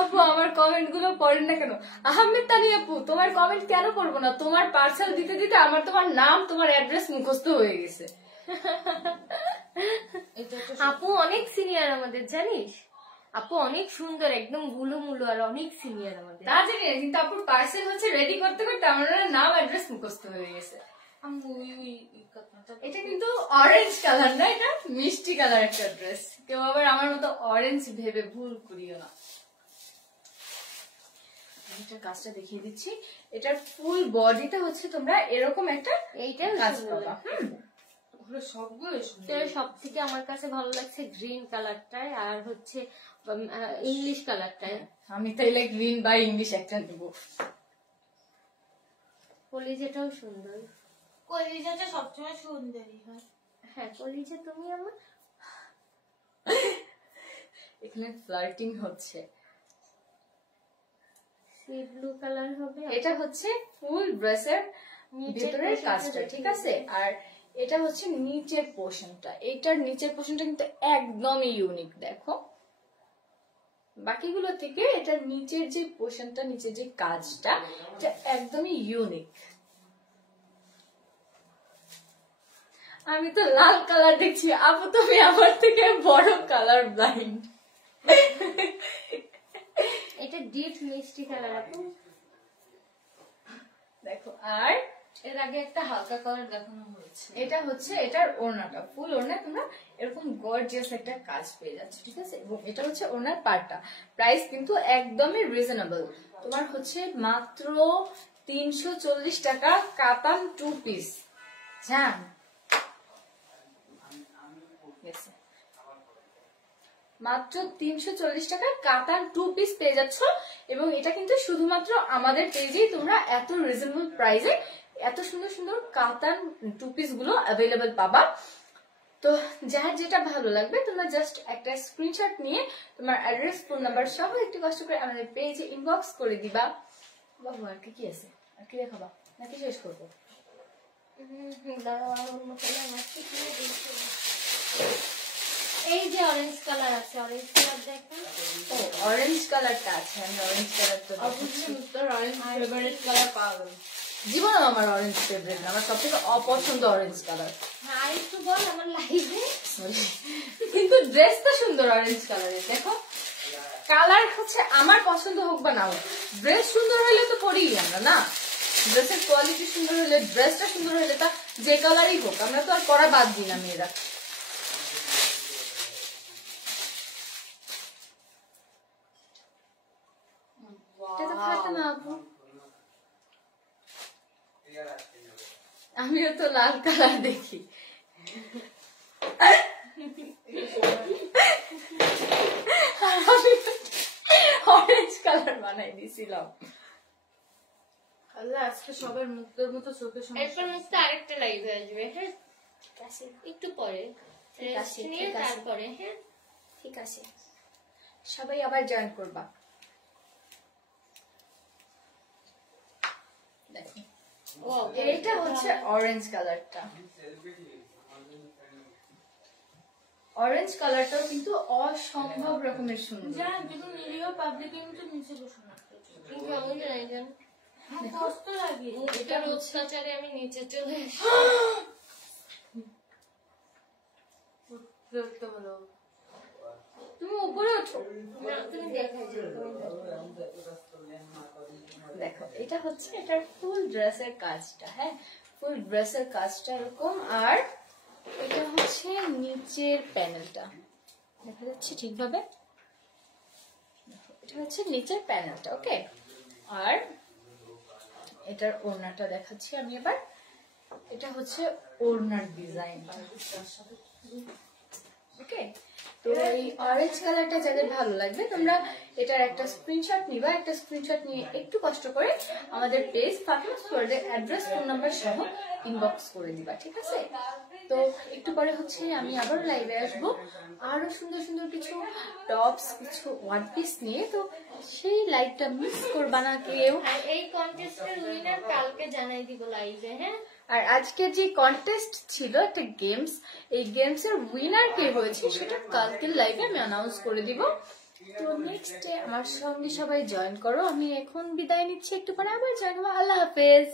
আপু আমার কমেন্ট গুলো পড়েন না কেন? আহমেদ তানি আপু, তোমার কমেন্ট কেন করবো না? তোমার পার্সেল দিতে দিতে আমার তোমার নাম তোমার অ্যাড্রেস মুখস্থ হয়ে গেছে। আপু অনেক সিনিয়র আমাদের, জানিস? আপু অনেক সুন্দর, একদম গুলো মুলো, আর অনেক সিনিয়র আমাদের। তা জানি না, কিন্তু আপুর পার্সেল হচ্ছে রেডি করতে করতে আমার নাম অ্যাড্রেস মুখস্থ হয়ে গেছে। এটা কিন্তু অরেঞ্জ কালার না, এটা মিষ্টি কালার একটা ড্রেস। কেউ আবার আমার মতো অরেঞ্জ ভেবে ভুল করিও না। এটা কাজটা দেখিয়ে দিচ্ছি। এটার ফুল বডিতে হচ্ছে তোমরা এরকম একটা এইটা কাজ পাবা। সবগুলো সব থেকে আমার কাছে ভালো লাগছে গ্রিন কালারটাই, আর হচ্ছে ইংলিশ কালারটাই। আমি তাইলে গ্রিন বা ইংলিশ একটা নেবো। কলিজাটাও সুন্দর। কলিজাটা সবসময় সুন্দরী হয়। হ্যাঁ কলিজা তুমি আমার। এখানে ফ্লার্টিং হচ্ছে। সি ব্লু কালার হবে। এটা হচ্ছে ফুল ড্রেসের ভিতরের কাজটা, ঠিক আছে? আর এটা হচ্ছে নিচের পোর্শনটা। এটার নিচের পোর্শনটা কিন্তু একদমই ইউনিক। দেখো বাকিগুলো থেকে এটার নিচের যে পোর্শনটা, নিচের যে কাজটা, এটা একদমই ইউনিক। আমি তো লাল কালার দেখছি, আপু তুমি আমার থেকে বড় কালার ব্লাইন্ড। এটা ডিপ মিষ্টি কালার আপু। দেখো আর এর আগে একটা হালকা কালার দেখানো হয়েছে। এটা হচ্ছে এটার ওড়নাটা, ফুল ওড়না তোমরা এরকম গর্জিয়াস একটা কাজ পেয়ে যাচ্ছে, ঠিক আছে? এবং এটা হচ্ছে ওড়নার পার্টটা। প্রাইস কিন্তু একদমই রিজনেবল। তোমার হচ্ছে মাত্র 340 টাকা, কাতান 2 পিস। জান মাত্র 340 টাকা কাতান 2 পিস পেয়ে যাচ্ছ। এবং এটা কিন্তু শুধুমাত্র আমাদের পেজেই তোমরা এত রিজনেবল প্রাইসে এত সুন্দর সুন্দর কাতান 2 পিস গুলো অ্যাভেলেবল পাবা। তো যার যেটা ভালো লাগবে তোমরা জাস্ট একটা স্ক্রিনশট নিয়ে তোমার অ্যাড্রেস, ফোন নাম্বার সহ একটু কষ্ট করে আমাদের পেজে ইনবক্স করে দিবা। বাবু আর কি আছে? আর কি দেখাবা নাকি শেষ করবো? এই যে অরেঞ্জ কালার আছে, অরেঞ্জ কালার দেখো। ও অরেঞ্জ কালারটা আছে, আমি অরেঞ্জ কালারটা অবশ্যই তোর অরেঞ্জ ফেভারিট কালার পাগল। জীবনে আমার অরেঞ্জ ফেভারিট না, আমার সবথেকে অপছন্দ অরেঞ্জ কালার। আর একটু বল আমার লাইভে। কিন্তু ড্রেসটা সুন্দর অরেঞ্জ কালারের। দেখো কালার হচ্ছে আমার পছন্দ হোক বা না হোক, ড্রেস সুন্দর হলে তো পরি আমরা না। ড্রেসের কোয়ালিটি সুন্দর হলে, ড্রেসটা সুন্দর হলে, তা যে কালারই হোক আমরা তো আর পরা বাদ দিই না মেয়েরা। এটা তো খাতে না আপু। আমিও তো লাল কালার দেখি। অরেঞ্জ কালার বানাই দিছিলাম। আল্লাহ আজকে সবার মুক্তের মতো চোখের সামনে এরপর মুক্ত আরেকটা লাইভে আসবে। হ্যাঁ একটু পরে রেস্ট নিয়ে তারপরে। হ্যাঁ ঠিক আছে, সবাই আবার জয়েন করবা। দেখো এইটা হচ্ছে অরেঞ্জ কালারটা। অরেঞ্জ কালারটাও কিন্তু অসম্ভব রকমের সুন্দর। যা কিন্তু নিরীহ পাবলিক কিন্তু নিচে বসে না। কি কেমন লাগেন? কষ্ট লাগে। এটার অত্যাচারে আমি নিচে চলে আসি। বিরক্ত হলো। তুমি উপরে ওঠো। না তুমি দেখাই যাও। দেখো এটা হচ্ছে এটার ফুল ড্রেসের কাজটা। হ্যাঁ ফুল ড্রেসের কাজটা এরকম, আর এটা হচ্ছে নিচের প্যানেলটা, দেখা যাচ্ছে ঠিকভাবে, এটা হচ্ছে নিচের প্যানেলটা। ওকে, আর এটার ওড়নাটা দেখাচ্ছি আমি এবার। এটা হচ্ছে ওড়নার ডিজাইন। ওকে, তো এই অরেঞ্জ কালারটা যাদের ভালো লাগবে তোমরা এটার একটা স্ক্রিনশট নিবা, একটা স্ক্রিনশট নিয়ে একটু কষ্ট করে আমাদের পেজ ফাতিমা ওয়ার্ল্ডের অ্যাড্রেস ফোন নাম্বার সহ ইনবক্স করে দিবা, ঠিক আছে? তো একটু পরে হচ্ছে আমি আবার লাইভে আসবো আরো সুন্দর সুন্দর কিছু টপস, কিছু ওয়ান পিস নিয়ে, তো সেই লাইভটা মিস করবা না কেউ। আর এই কন্টেস্টের উইনার কালকে জানাই দিব লাইভে। হ্যাঁ, আর আজকে যে কন্টেস্ট ছিল একটা গেমস, এই গেমস এর উইনার কে হয়েছে সেটা কালকে লাইভে আমি অ্যানাউন্স করে দিব। তো নেক্সট ডে আমার সঙ্গে সবাই জয়েন করো। আমি এখন বিদায় নিচ্ছি, একটু পরে আবার জয়েন হবো। আল্লাহ হাফেজ।